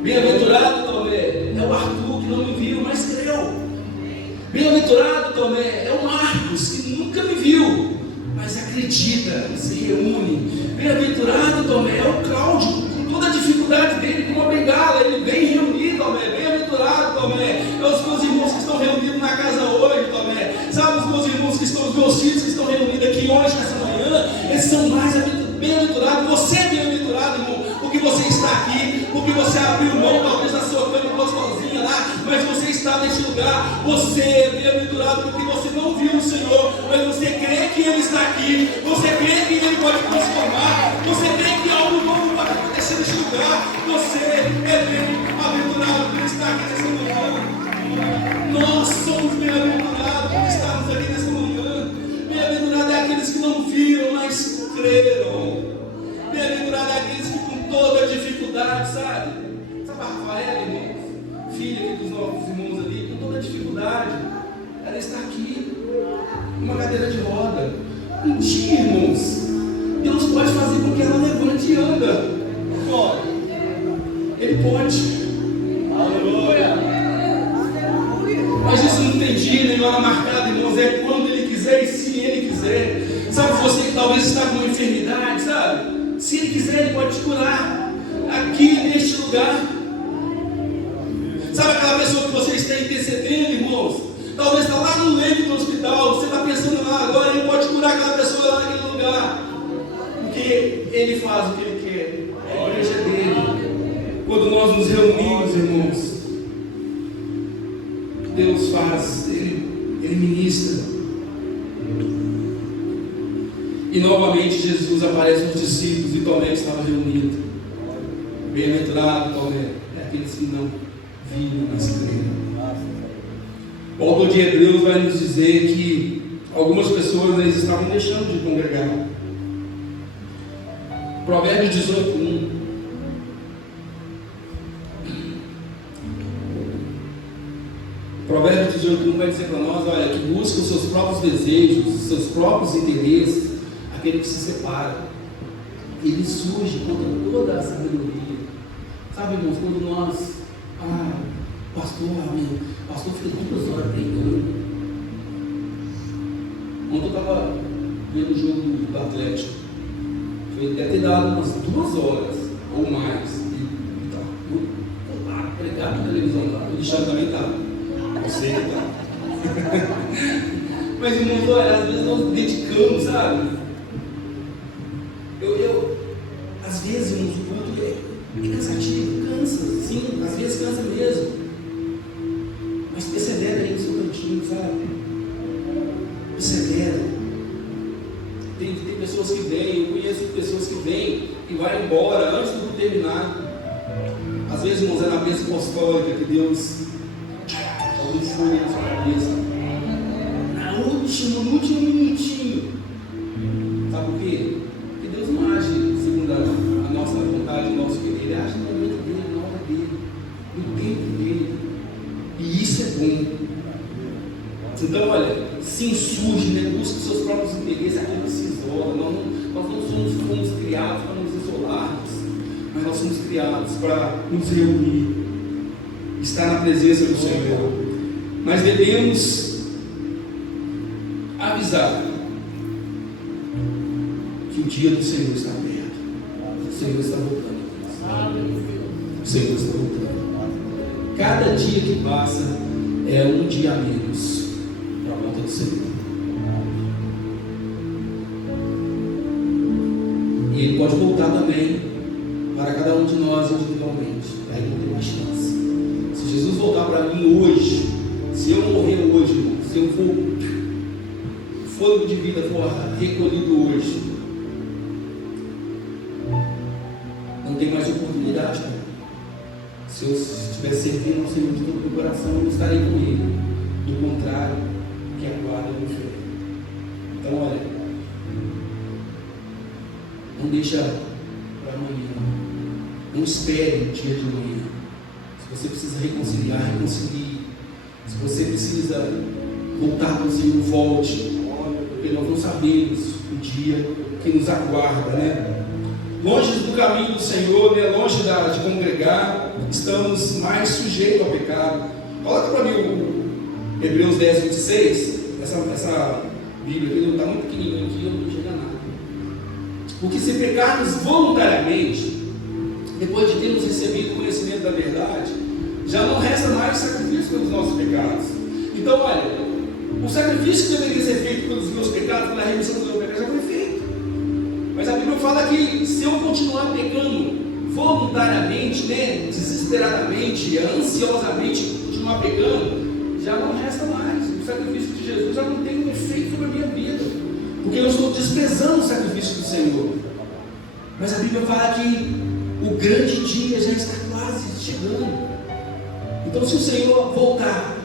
Bem-aventurado, Tomé, é o Arthur que não me viu, mas creu. Bem-aventurado, Tomé, é o Marcos que nunca me viu, mas acredita, se reúne. Bem-aventurado, Tomé, é o Cláudio, com toda a dificuldade dele, com uma bengala, ele vem reunir, Tomé. Bem-aventurado, Tomé, é os meus irmãos que estão reunidos na casa hoje, Tomé. Sabe os meus irmãos que estão, os meus filhos que estão reunidos aqui hoje, nessa manhã, eles são mais bem-aventurados. Você é bem-aventurado, irmão, porque você está aqui, porque você abriu mão, talvez da sua cama gostosinha lá, mas você está neste lugar. Você é bem-aventurado porque você não viu o Senhor, mas você crê que Ele está aqui, você crê que Ele pode transformar, você crê que algo novo pode acontecer neste lugar. Você é bem-aventurado por estar aqui nesta manhã. Nós somos bem-aventurados por estarmos aqui nesta manhã. Bem-aventurado é aqueles que não viram, mas creram. Bem-aventurado é aqueles que com toda dificuldade, sabe a Rafaela, irmãos, filha aqui dos nossos irmãos ali, com toda dificuldade, ela está aqui, numa cadeira de roda. Um dia, irmãos, Deus pode fazer com que ela levante e anda. Pode. Ele pode. Aleluia. Mas isso não tem dia nem hora marcada, irmãos, é quando Ele quiser e se Ele quiser. Sabe, você que talvez está com uma enfermidade, sabe? Se Ele quiser, Ele pode te curar aqui neste lugar. Sabe aquela pessoa que você está intercedendo, irmãos? Talvez está lá no leito do hospital, você está pensando lá agora, Ele pode curar aquela pessoa lá naquele lugar. Porque Ele faz o que Ele quer, a igreja é dele. Quando nós nos reunimos, irmãos, Deus faz, Ele ministra. E novamente Jesus aparece aos discípulos e Tomé estava reunido. Bem-aventurado, Tomé, é aqueles que não viram, mas creram. O autor de Hebreus vai nos dizer que algumas pessoas eles estavam deixando de congregar. Provérbios 18:1. Provérbios 18:1 vai dizer para nós, olha, que busca os seus próprios desejos, os seus próprios interesses, aquele que se separa. Ele surge contra toda a sabedoria. Sabe, irmãos, quando nós, pastor fica 2 horas pregando. Ontem eu estava vendo o jogo do Atlético. Ele deve ter dado umas 2 horas ou mais. E tá lá, pregado na televisão lá. O Alexandre também estava. Você tá. Mas, irmãos, olha, às vezes nós dedicamos, sabe? Às vezes, irmãos, o culto é cansativo, cansa, sim, às vezes cansa mesmo. Mas persevera aí no seu cantinho, sabe? Persevera. Tem pessoas que vêm, eu conheço pessoas que vêm e vai embora antes do terminar. Às vezes, irmãos, é na bênção apostólica que Deus dá um fone na sua cabeça. No último minutinho. Sabe por quê? Porque Deus não age segundo a nossa vontade, o nosso querer. Ele age no momento dele, na hora dele, no tempo dele. E isso é bom. Então, olha, se insurge, né? Busca os seus próprios interesses, aquilo que se isola. Nós não fomos criados para nos isolarmos, mas nós somos criados para nos reunir, estar na presença do Senhor. Mas devemos avisar que o dia do Senhor está perto. O Senhor está voltando. O Senhor está voltando. Cada dia que passa é um dia a menos para a volta do Senhor. E Ele pode voltar também para cada um de nós individualmente. Aí não tem mais chance. Se Jesus voltar para mim hoje, se eu morrer hoje, irmão, se eu for fôlego de vida for recolhido hoje, não tem mais oportunidade, né? Se eu estiver servindo ao Senhor de todo o meu coração, eu não estarei com Ele. Do contrário, que aguarda o inferno. Então, olha, não deixa para amanhã. Não espere o dia de amanhã. Se você precisa reconciliar, reconcilie. Se você precisa voltar para o Senhor, volte, porque nós não sabemos o dia que nos aguarda, né? Longe do caminho do Senhor, né? Longe de congregar, estamos mais sujeitos ao pecado. Coloca para mim o Hebreus 10, 26, essa Bíblia aqui, está muito pequenininha aqui, eu não chega a nada. Porque se pecarmos voluntariamente, depois de termos recebido o conhecimento da verdade, já não resta mais sacrifício pelos nossos pecados. Então, olha, o sacrifício que deveria ser feito pelos meus pecados, pela remissão dos meus pecados, já foi feito. Mas a Bíblia fala que se eu continuar pecando voluntariamente, né, desesperadamente, ansiosamente, continuar pecando, já não resta mais. O sacrifício de Jesus já não tem um efeito sobre a minha vida, porque eu estou desprezando o sacrifício do Senhor. Mas a Bíblia fala que o grande dia já está quase chegando. Então, se o Senhor voltar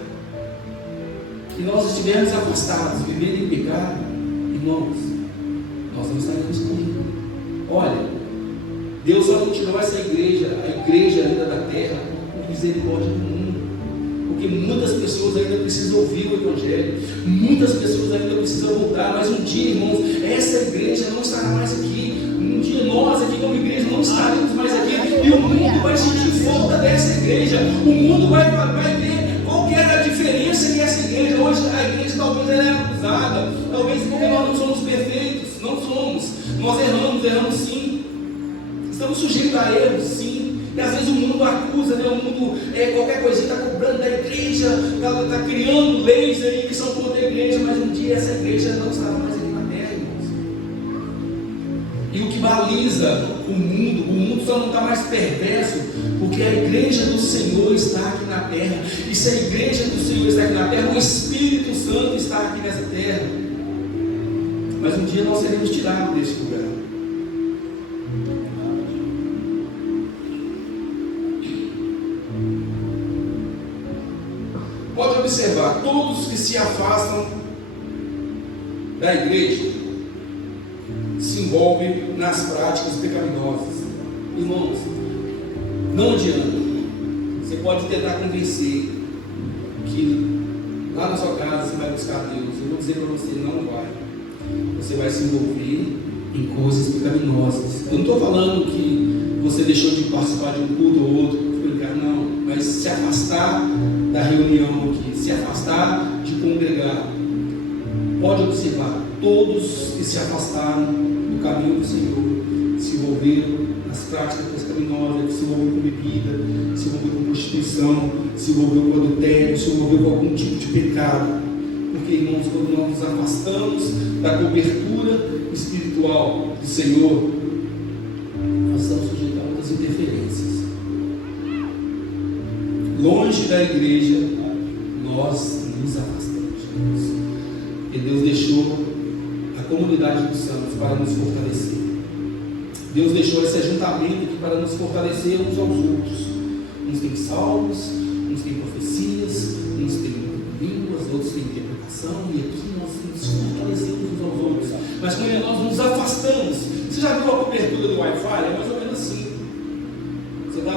e nós estivermos afastados, vivendo em pecado, irmãos, nós não estaremos com Ele. Olha, Deus só não tirou essa igreja, a igreja ainda da terra, por misericórdia do mundo, porque muitas pessoas ainda precisam ouvir o Evangelho, muitas pessoas ainda precisam voltar, mas um dia, irmãos, essa igreja não estará mais aqui. Um dia nós aqui como igreja não estaremos mais aqui, e o mundo vai sentir falta dessa igreja. O mundo vai ver qual que era a diferença que essa igreja. Hoje a igreja talvez ela é acusada, talvez porque nós não somos perfeitos, não somos, nós erramos sim, estamos sujeitos a erros sim, e às vezes o mundo acusa, né? O mundo qualquer coisinha está cobrando da igreja, está criando leis aí que são contra a igreja, mas um dia essa igreja não estará mais aqui na terra, irmãos. E o que baliza o mundo só não está mais perverso, porque a igreja do Senhor está aqui na terra. E se a igreja do Senhor está aqui na terra, o Espírito Santo está aqui nessa terra. Mas um dia nós seremos tirados desse lugar. Pode observar, todos que se afastam da igreja se envolvem nas práticas pecaminosas. Irmãos, não adianta. Você pode tentar convencer que lá na sua casa você vai buscar Deus. Eu vou dizer para você, não vai. Você vai se envolver em coisas pecaminosas. Eu não estou falando que você deixou de participar de um culto ou outro, não, mas se afastar da reunião aqui, se afastar de congregar. Pode observar, todos que se afastaram do caminho do Senhor se envolveram nas práticas pecaminosas, se envolveram com bebida, se envolveram com prostituição, se envolveram com adultério, se envolveram com algum tipo de pecado. Porque, irmãos, quando nós nos afastamos da cobertura espiritual do Senhor, nós estamos sujeitos a outras interferências. Longe da igreja, nós nos afastamos. E Deus deixou a comunidade dos santos para nos fortalecer. Deus deixou esse ajuntamento aqui para nos fortalecer uns aos outros. Uns têm salmos, uns têm profecias, uns têm línguas, outros têm interpretação, e aqui nós nos fortalecemos uns aos outros. Mas quando nós nos afastamos, você já viu a cobertura do Wi-Fi? É mais ou menos assim. Você está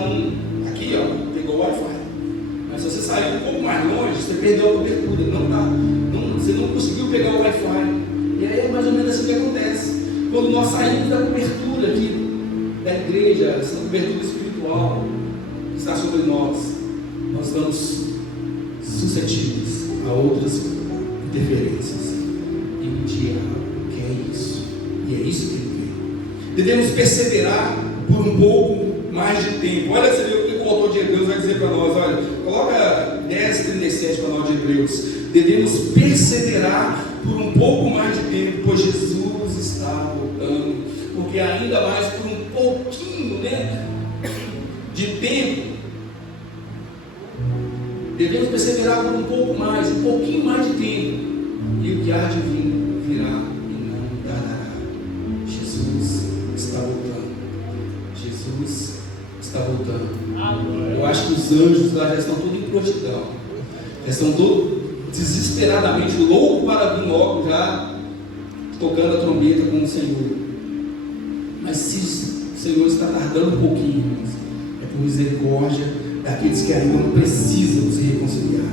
aqui, ó, pegou o Wi-Fi. Mas se você sair um pouco mais longe, você perdeu a cobertura. Você não conseguiu pegar o Wi-Fi. E aí é mais ou menos assim que acontece. Quando nós saímos da cobertura aqui da igreja, essa cobertura espiritual que está sobre nós, nós estamos suscetíveis a outras interferências. E o diabo quer isso. E é isso que ele quer. Devemos perseverar por um pouco mais de tempo. Olha, você viu o que o autor de Hebreus vai dizer para nós. Olha, coloca 10:37 para nós de Hebreus. Devemos perseverar por um pouco mais de tempo, pois Jesus está voltando. Porque ainda mais por um pouquinho, né, de tempo, devemos perseverar por um pouquinho mais de tempo. E o que há de vir virá e não dará. Jesus está voltando. Jesus está voltando. Eu acho que os anjos lá já estão todos em prontidão. Já estão todos desesperadamente loucos para vir logo, já tocando a trombeta com o Senhor. Mas se o Senhor está tardando um pouquinho, é por misericórdia daqueles que ainda não precisam se reconciliar.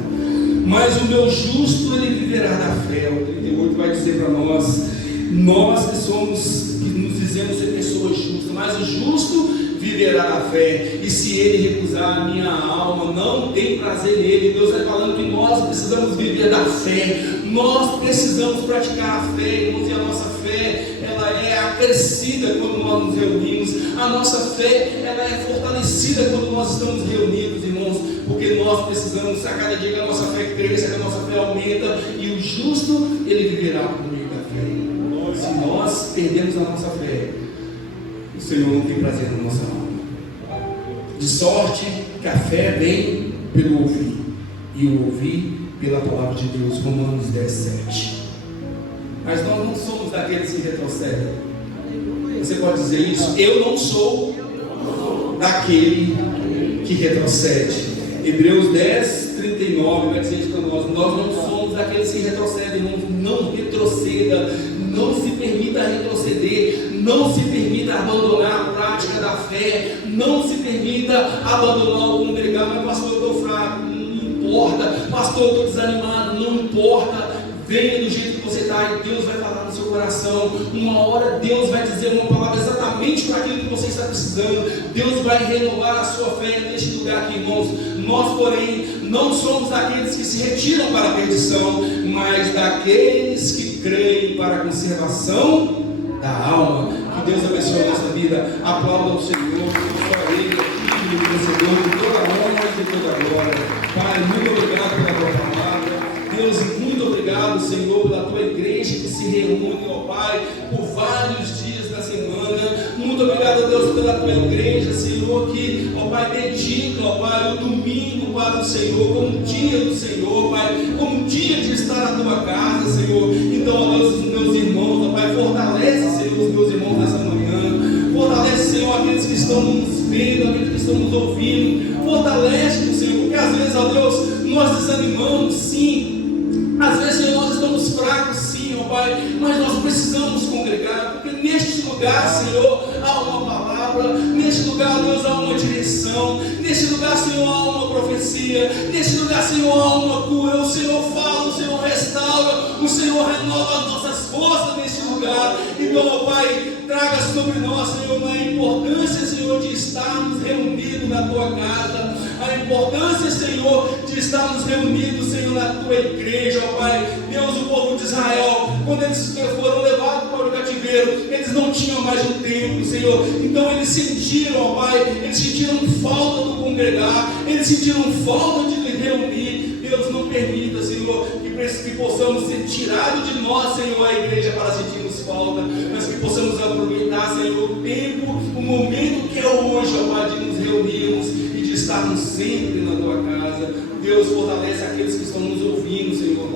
mas o meu justo ele viverá da fé. O 38 vai dizer para nós que somos, que nos dizemos ser pessoas justas, mas o justo viverá da fé, e se ele recusar, a minha alma não tem prazer nele. Deus vai falando que nós precisamos viver da fé, nós precisamos praticar a fé, irmãos, e a nossa fé, ela é acrescida quando nós nos reunimos, a nossa fé, ela é fortalecida quando nós estamos reunidos, irmãos, porque nós precisamos, a cada dia que a nossa fé cresça, que a nossa fé aumenta, e o justo, ele viverá por meio da fé. Se nós perdemos a nossa fé, o Senhor não tem prazer na nossa alma. De sorte que a fé vem pelo ouvir, e o ouvir pela palavra de Deus. Romanos 10, 7. Mas nós não somos daqueles que retrocedem. Você pode dizer isso? Eu não sou daquele que retrocede. Hebreus 10, 39 vai dizer isso para nós. Nós não somos daqueles que retrocedem. Não retroceda, não se permita retroceder, não se permita abandonar a prática da fé, não se permita abandonar o congregar. Mas pastor, eu estou fraco, não importa, pastor, eu estou desanimado, não importa. Venha do jeito que você está, e Deus vai falar no seu coração. Uma hora Deus vai dizer uma palavra exatamente para aquilo que você está precisando. Deus vai renovar a sua fé neste lugar aqui, irmãos. Nós, porém, não somos daqueles que se retiram para a perdição, mas daqueles que creem para a conservação da alma. Que Deus abençoe a nossa vida. Aplauda o Senhor, só Ele, Filho do Vencedor, de toda a honra e de toda a glória. Pai, muito obrigado pela tua palavra. Deus, muito obrigado, Senhor, pela tua igreja que se reúne, ó Pai, por vários dias da semana. Muito obrigado, Deus, pela tua igreja, Senhor, que, ó Pai, dedica, ó Pai, o domingo para o Senhor, como dia do Senhor, Pai, como dia de estar na tua casa, Senhor. Então, ó Deus, os meus irmãos, ó Pai, fortalece, Senhor, os meus irmãos nessa manhã. Fortalece, Senhor, aqueles que estão nos vendo, aqueles que estão nos ouvindo. Fortalece, Senhor, porque às vezes, ó Deus, nós desanimamos, sim. Às vezes, Senhor, nós estamos fracos, sim, ó Pai, mas nós precisamos congregar, porque neste lugar, Senhor, há uma palavra, neste lugar, Deus, há uma direção, neste lugar, Senhor, há uma profecia, neste lugar, Senhor, há uma cura. O Senhor fala, o Senhor restaura, o Senhor renova as nossas forças neste lugar. Então, ó Pai, traga sobre nós, Senhor, uma importância, Senhor, de estarmos reunidos na tua casa, a importância, Senhor, de estarmos reunidos, Senhor, na tua igreja, ó Pai. Deus, o povo de Israel, quando eles foram levados para o cativeiro, eles não tinham mais um templo, Senhor. Então eles sentiram, ó Pai, eles sentiram falta do congregar, eles sentiram falta de reunir. Deus, não permita, Senhor, que possamos ser tirados de nós, Senhor, a igreja para sentirmos falta, mas que possamos aproveitar, Senhor, o tempo, o momento que é hoje, ó Pai, de nos reunirmos e de estarmos sempre na tua casa. Deus, fortalece aqueles que estão nos ouvindo, Senhor,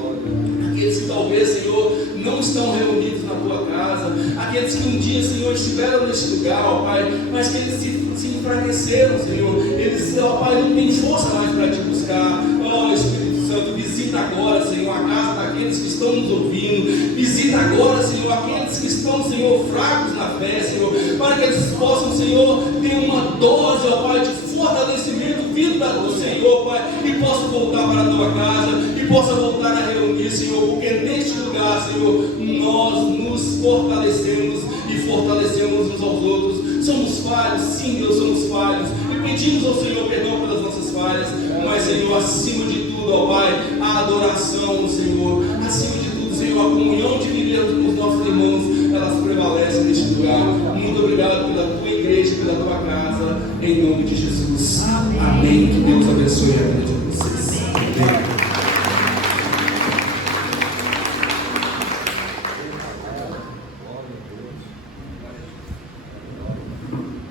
aqueles que talvez, Senhor, não estão reunidos na tua casa, aqueles que um dia, Senhor, estiveram neste lugar, ó Pai, mas que eles se enfraqueceram, Senhor, eles, ó Pai, não têm força mais para te buscar. Ó Espírito Santo, visita agora, Senhor, a casa daqueles que estão nos ouvindo, visita agora, Senhor, aqueles que estão, Senhor, fracos na fé, Senhor, para que eles possam, Senhor, ter uma dose, ó Pai, de fortalecimento vindo do Senhor, Pai, e possam voltar para a tua casa, e possam voltar a reunir, Senhor, porque neste lugar, Senhor, nós nos fortalecemos e fortalecemos uns aos outros. Somos falhos, sim, Deus, somos falhos, e pedimos ao Senhor perdão pelas nossas falhas, mas, Senhor, acima de tudo, ó Pai, a adoração, Senhor, acima de tudo, Senhor, a comunhão de viver com os nossos irmãos, elas prevalecem neste lugar. Muito obrigado pela tua igreja, pela tua casa, em nome de Jesus. Amém. Que Deus abençoe a vida de vocês. Amém.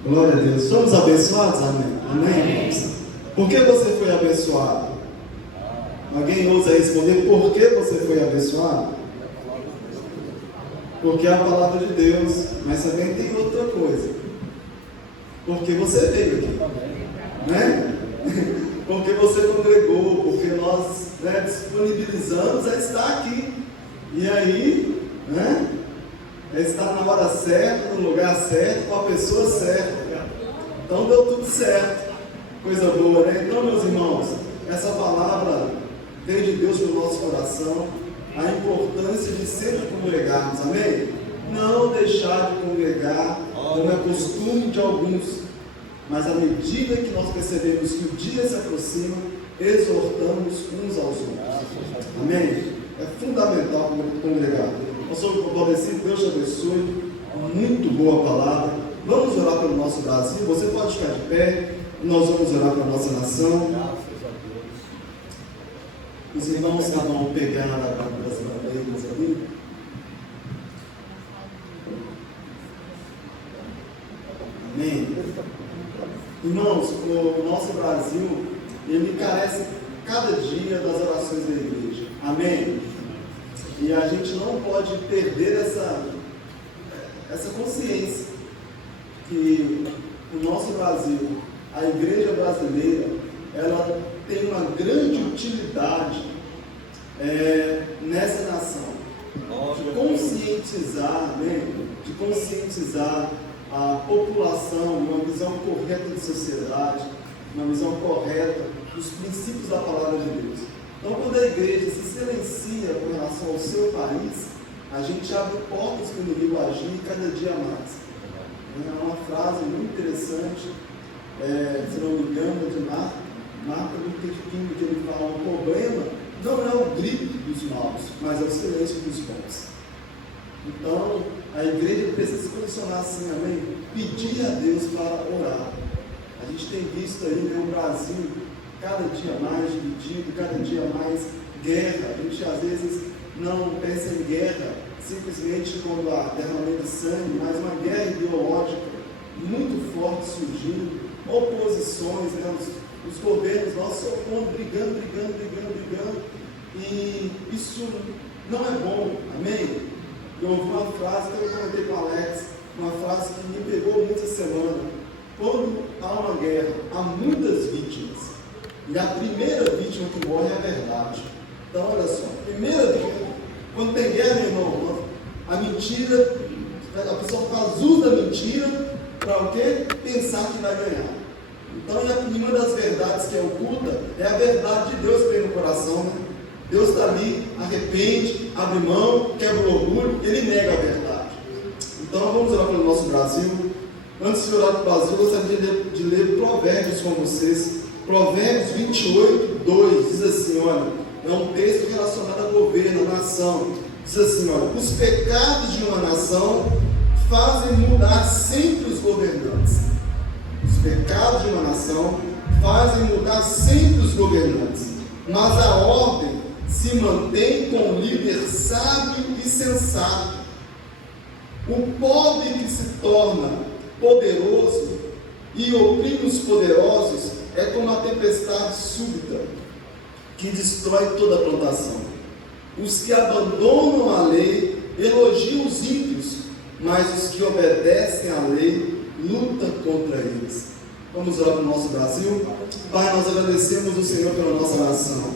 Glória a Deus. Somos abençoados? Amém. Amém. Por que você foi abençoado? Alguém ousa responder por que você foi abençoado? Porque é a palavra de Deus, mas também tem outra coisa. Porque você veio aqui, né? Porque você congregou, porque nós, né, disponibilizamos a estar aqui. E aí, né? É estar na hora certa, no lugar certo, com a pessoa certa. Então deu tudo certo. Coisa boa, né? Então, meus irmãos, essa palavra veio de Deus para o nosso coração, a importância de sempre congregarmos, amém? Não deixar de congregar, como é costume de alguns, mas à medida que nós percebemos que o dia se aproxima, exortamos uns aos outros, amém? É fundamental congregar. Pastor Valdeci, Deus te abençoe, muito boa palavra. Vamos orar pelo nosso Brasil, você pode ficar de pé, nós vamos orar pela nossa nação. Os irmãos vão pegar as bandeiras ali. Amém? Irmãos, o nosso Brasil, ele carece cada dia das orações da igreja. Amém? E a gente não pode perder essa consciência que o nosso Brasil, a igreja brasileira, ela tem uma grande utilidade nessa nação, de conscientizar, né? De conscientizar a população, uma visão correta de sociedade, uma visão correta dos princípios da palavra de Deus. Então, quando a igreja se silencia com relação ao seu país, a gente abre portas para o inimigo agir cada dia mais. É uma frase muito interessante, se não me engano, de Martin Luther King, que ele fala: o problema não é o grito dos maus, mas é o silêncio dos bons. Então, a igreja precisa se posicionar assim, amém? Pedir a Deus para orar. A gente tem visto aí, né, o Brasil cada dia mais dividido, cada dia mais guerra. A gente às vezes não pensa em guerra simplesmente quando há derramamento de sangue, mas uma guerra ideológica muito forte surgindo, oposições, né? Os governos nossos se opondo, brigando, e isso não é bom, amém? Eu ouvi uma frase que eu comentei com o Alex, uma frase que me pegou muito essa semana. Quando há uma guerra, há muitas vítimas, e a primeira vítima que morre é a verdade. Então, olha só, a primeira vítima, quando tem guerra, meu irmão, a mentira, a pessoa faz uso da mentira para o quê? Pensar que vai ganhar. Então, uma das verdades que é oculta é a verdade de Deus que vem no coração, né? Deus está ali, arrepende, abre mão, quebra o orgulho, ele nega a verdade. Então, vamos orar pelo nosso Brasil. Antes de orar pelo Brasil, eu gostaria de ler Provérbios com vocês. Provérbios 28, 2, diz assim, olha, é um texto relacionado a governo, a nação. Diz assim, olha, os pecados de uma nação fazem mudar sempre os governantes. Os pecados de uma nação fazem mudar sempre os governantes, mas a ordem se mantém com um líder sábio e sensato. O pobre que se torna poderoso e oprime os poderosos é como a tempestade súbita que destrói toda a plantação. Os que abandonam a lei elogiam os ímpios, mas os que obedecem à lei lutam contra eles. Vamos orar para o nosso Brasil. Pai, nós agradecemos o Senhor pela nossa nação.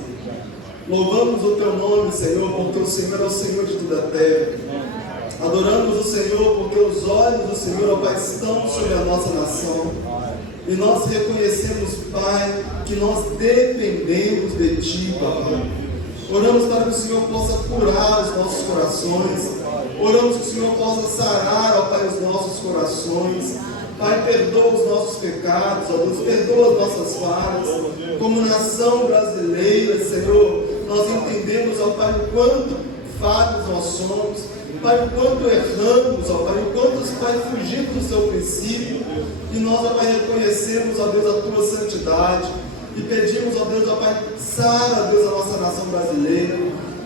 Louvamos o Teu nome, Senhor, porque o Senhor é o Senhor de toda a terra. Adoramos o Senhor porque os olhos do Senhor, ó Pai, estão sobre a nossa nação. E nós reconhecemos, Pai, que nós dependemos de Ti, Pai. Oramos para que o Senhor possa curar os nossos corações. Oramos que o Senhor possa sarar, ó Pai, os nossos corações. Pai, perdoa os nossos pecados, ó Deus, perdoa as nossas falhas. Como nação brasileira, Senhor, nós entendemos, ó Pai, o quanto falhos nós somos. Pai, o quanto erramos, ó Pai, o quanto, Pai, fugimos do Seu princípio. E nós, ó Pai, reconhecemos, ó Deus, a Tua santidade. E pedimos, ó Deus, ó Pai, sara, Deus, a nossa nação brasileira.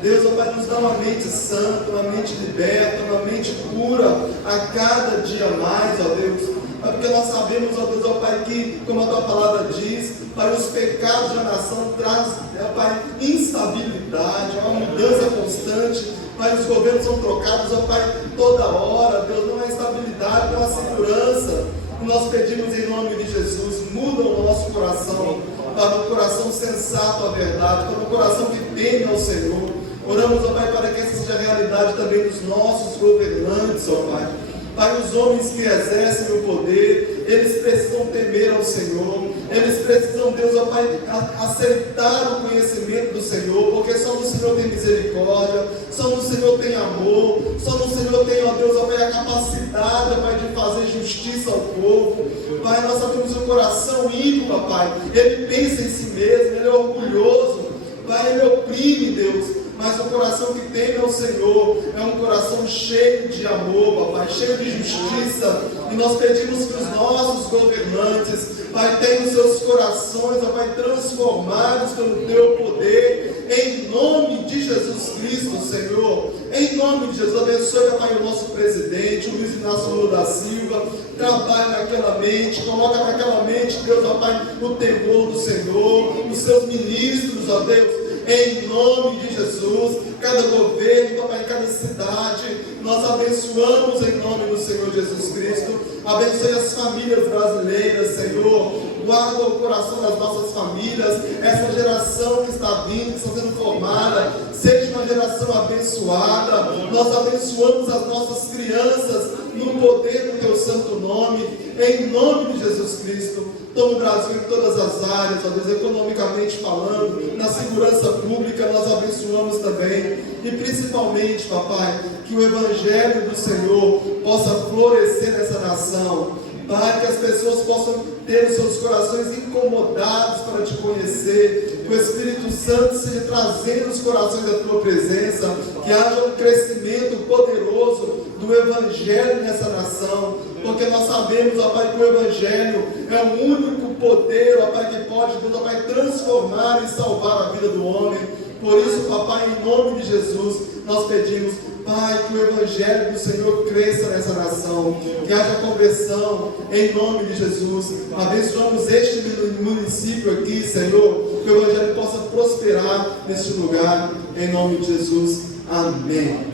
Deus, ó Pai, nos dá uma mente santa, uma mente liberta, uma mente pura a cada dia mais, ó Deus. Porque nós sabemos, ó Deus, ó Pai, que, como a Tua palavra diz, Pai, os pecados da nação trazem, ó Pai, instabilidade, uma mudança constante. Pai, os governos são trocados, ó Pai, toda hora. Deus, não é estabilidade, não é segurança. E nós pedimos em nome de Jesus, muda o nosso coração para um coração sensato à verdade, para um coração que teme ao Senhor. Oramos, ó Pai, para que essa seja a realidade também dos nossos governantes, ó Pai. Pai, os homens que exercem o poder, eles precisam temer ao Senhor, eles precisam, Deus, ó Pai, aceitar o conhecimento do Senhor, porque só no Senhor tem misericórdia, só no Senhor tem amor, só no Senhor tem, ó Deus, ó Pai, a capacidade, ó Pai, de fazer justiça ao povo. Pai, nós só temos um coração ímpio, papai. Ele pensa em si mesmo, ele é orgulhoso, Pai, ele oprime, Deus. Mas o coração que tem é o Senhor, é um coração cheio de amor, papai, cheio de justiça. E nós pedimos que os nossos governantes, Pai, tenham seus corações, ó Pai, transformados pelo Teu poder, em nome de Jesus Cristo, Senhor. Em nome de Jesus, abençoe, Pai, o nosso presidente, o Luiz Inácio Lula da Silva. Trabalhe naquela mente, coloca naquela mente, Deus, ó Pai, o temor do Senhor, os seus ministros, ó Deus. Em nome de Jesus, cada governo, papai, cada cidade, nós abençoamos em nome do Senhor Jesus Cristo. Abençoe as famílias brasileiras, Senhor. Guarda o coração das nossas famílias. Essa geração que está vindo, que está sendo formada, seja uma geração abençoada. Nós abençoamos as nossas crianças no poder do Teu santo nome, em nome de Jesus Cristo. Toma o Brasil em todas as áreas, ó Deus, economicamente falando, na segurança pública, nós abençoamos também. E principalmente, papai, que o Evangelho do Senhor possa florescer nessa nação. Pai, que as pessoas possam ter os seus corações incomodados para Te conhecer. Que o Espírito Santo seja trazendo os corações da Tua presença. Que haja um crescimento poderoso do Evangelho nessa nação. Porque nós sabemos, ó Pai, que o Evangelho é o único poder, ó Pai, que pode, Deus, ó Pai, transformar e salvar a vida do homem. Por isso, papai, em nome de Jesus, nós pedimos, Pai, que o Evangelho do Senhor cresça nessa nação, que haja conversão, em nome de Jesus. Abençoamos este município aqui, Senhor, que o Evangelho possa prosperar neste lugar, em nome de Jesus. Amém.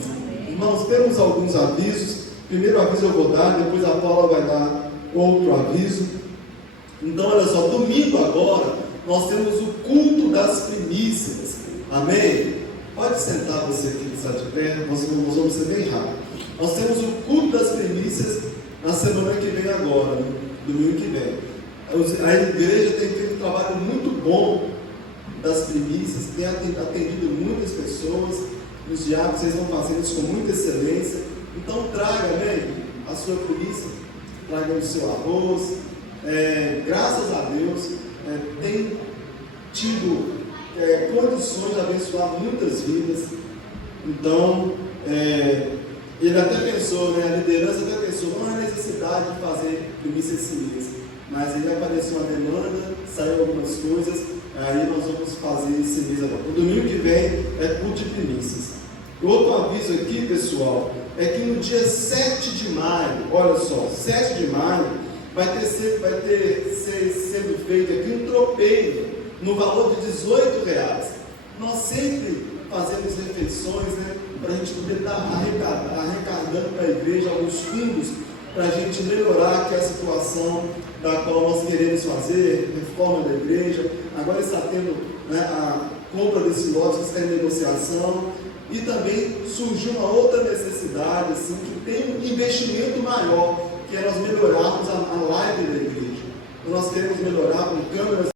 Irmãos, temos alguns avisos. Primeiro aviso eu vou dar, depois a Paula vai dar outro aviso. Então, olha só, domingo agora, nós temos o culto das primícias. Amém? Pode sentar você aqui que está de pé, nós vamos ser bem rápido. Nós temos o culto das primícias na semana que vem agora, né? Domingo que vem. A igreja tem feito um trabalho muito bom das primícias, tem atendido muitas pessoas, os diáconos, vocês vão fazendo isso com muita excelência. Então traga, amém, a sua primícia, traga o seu arroz. Graças a Deus, tem tido condições de abençoar muitas vidas. Então, ele até pensou, né, a liderança até pensou, não há necessidade de fazer primícia esse mês, mas ele apareceu uma demanda, saiu algumas coisas, aí nós vamos fazer esse mês agora. O domingo que vem é culto de primícias. Outro aviso aqui, pessoal, é que no dia 7 de maio, olha só, 7 de maio, vai ter sendo feito aqui um tropeiro no valor de R$18. Nós sempre fazemos refeições, né, para a gente poder estar arrecadando para a igreja alguns fundos, para a gente melhorar aqui a situação da qual nós queremos fazer, reforma da igreja. Agora está tendo, né, a compra desse lote que está em negociação. E também surgiu uma outra necessidade, assim, que tem um investimento maior, que é nós melhorarmos a live da igreja. Nós queremos melhorar com câmeras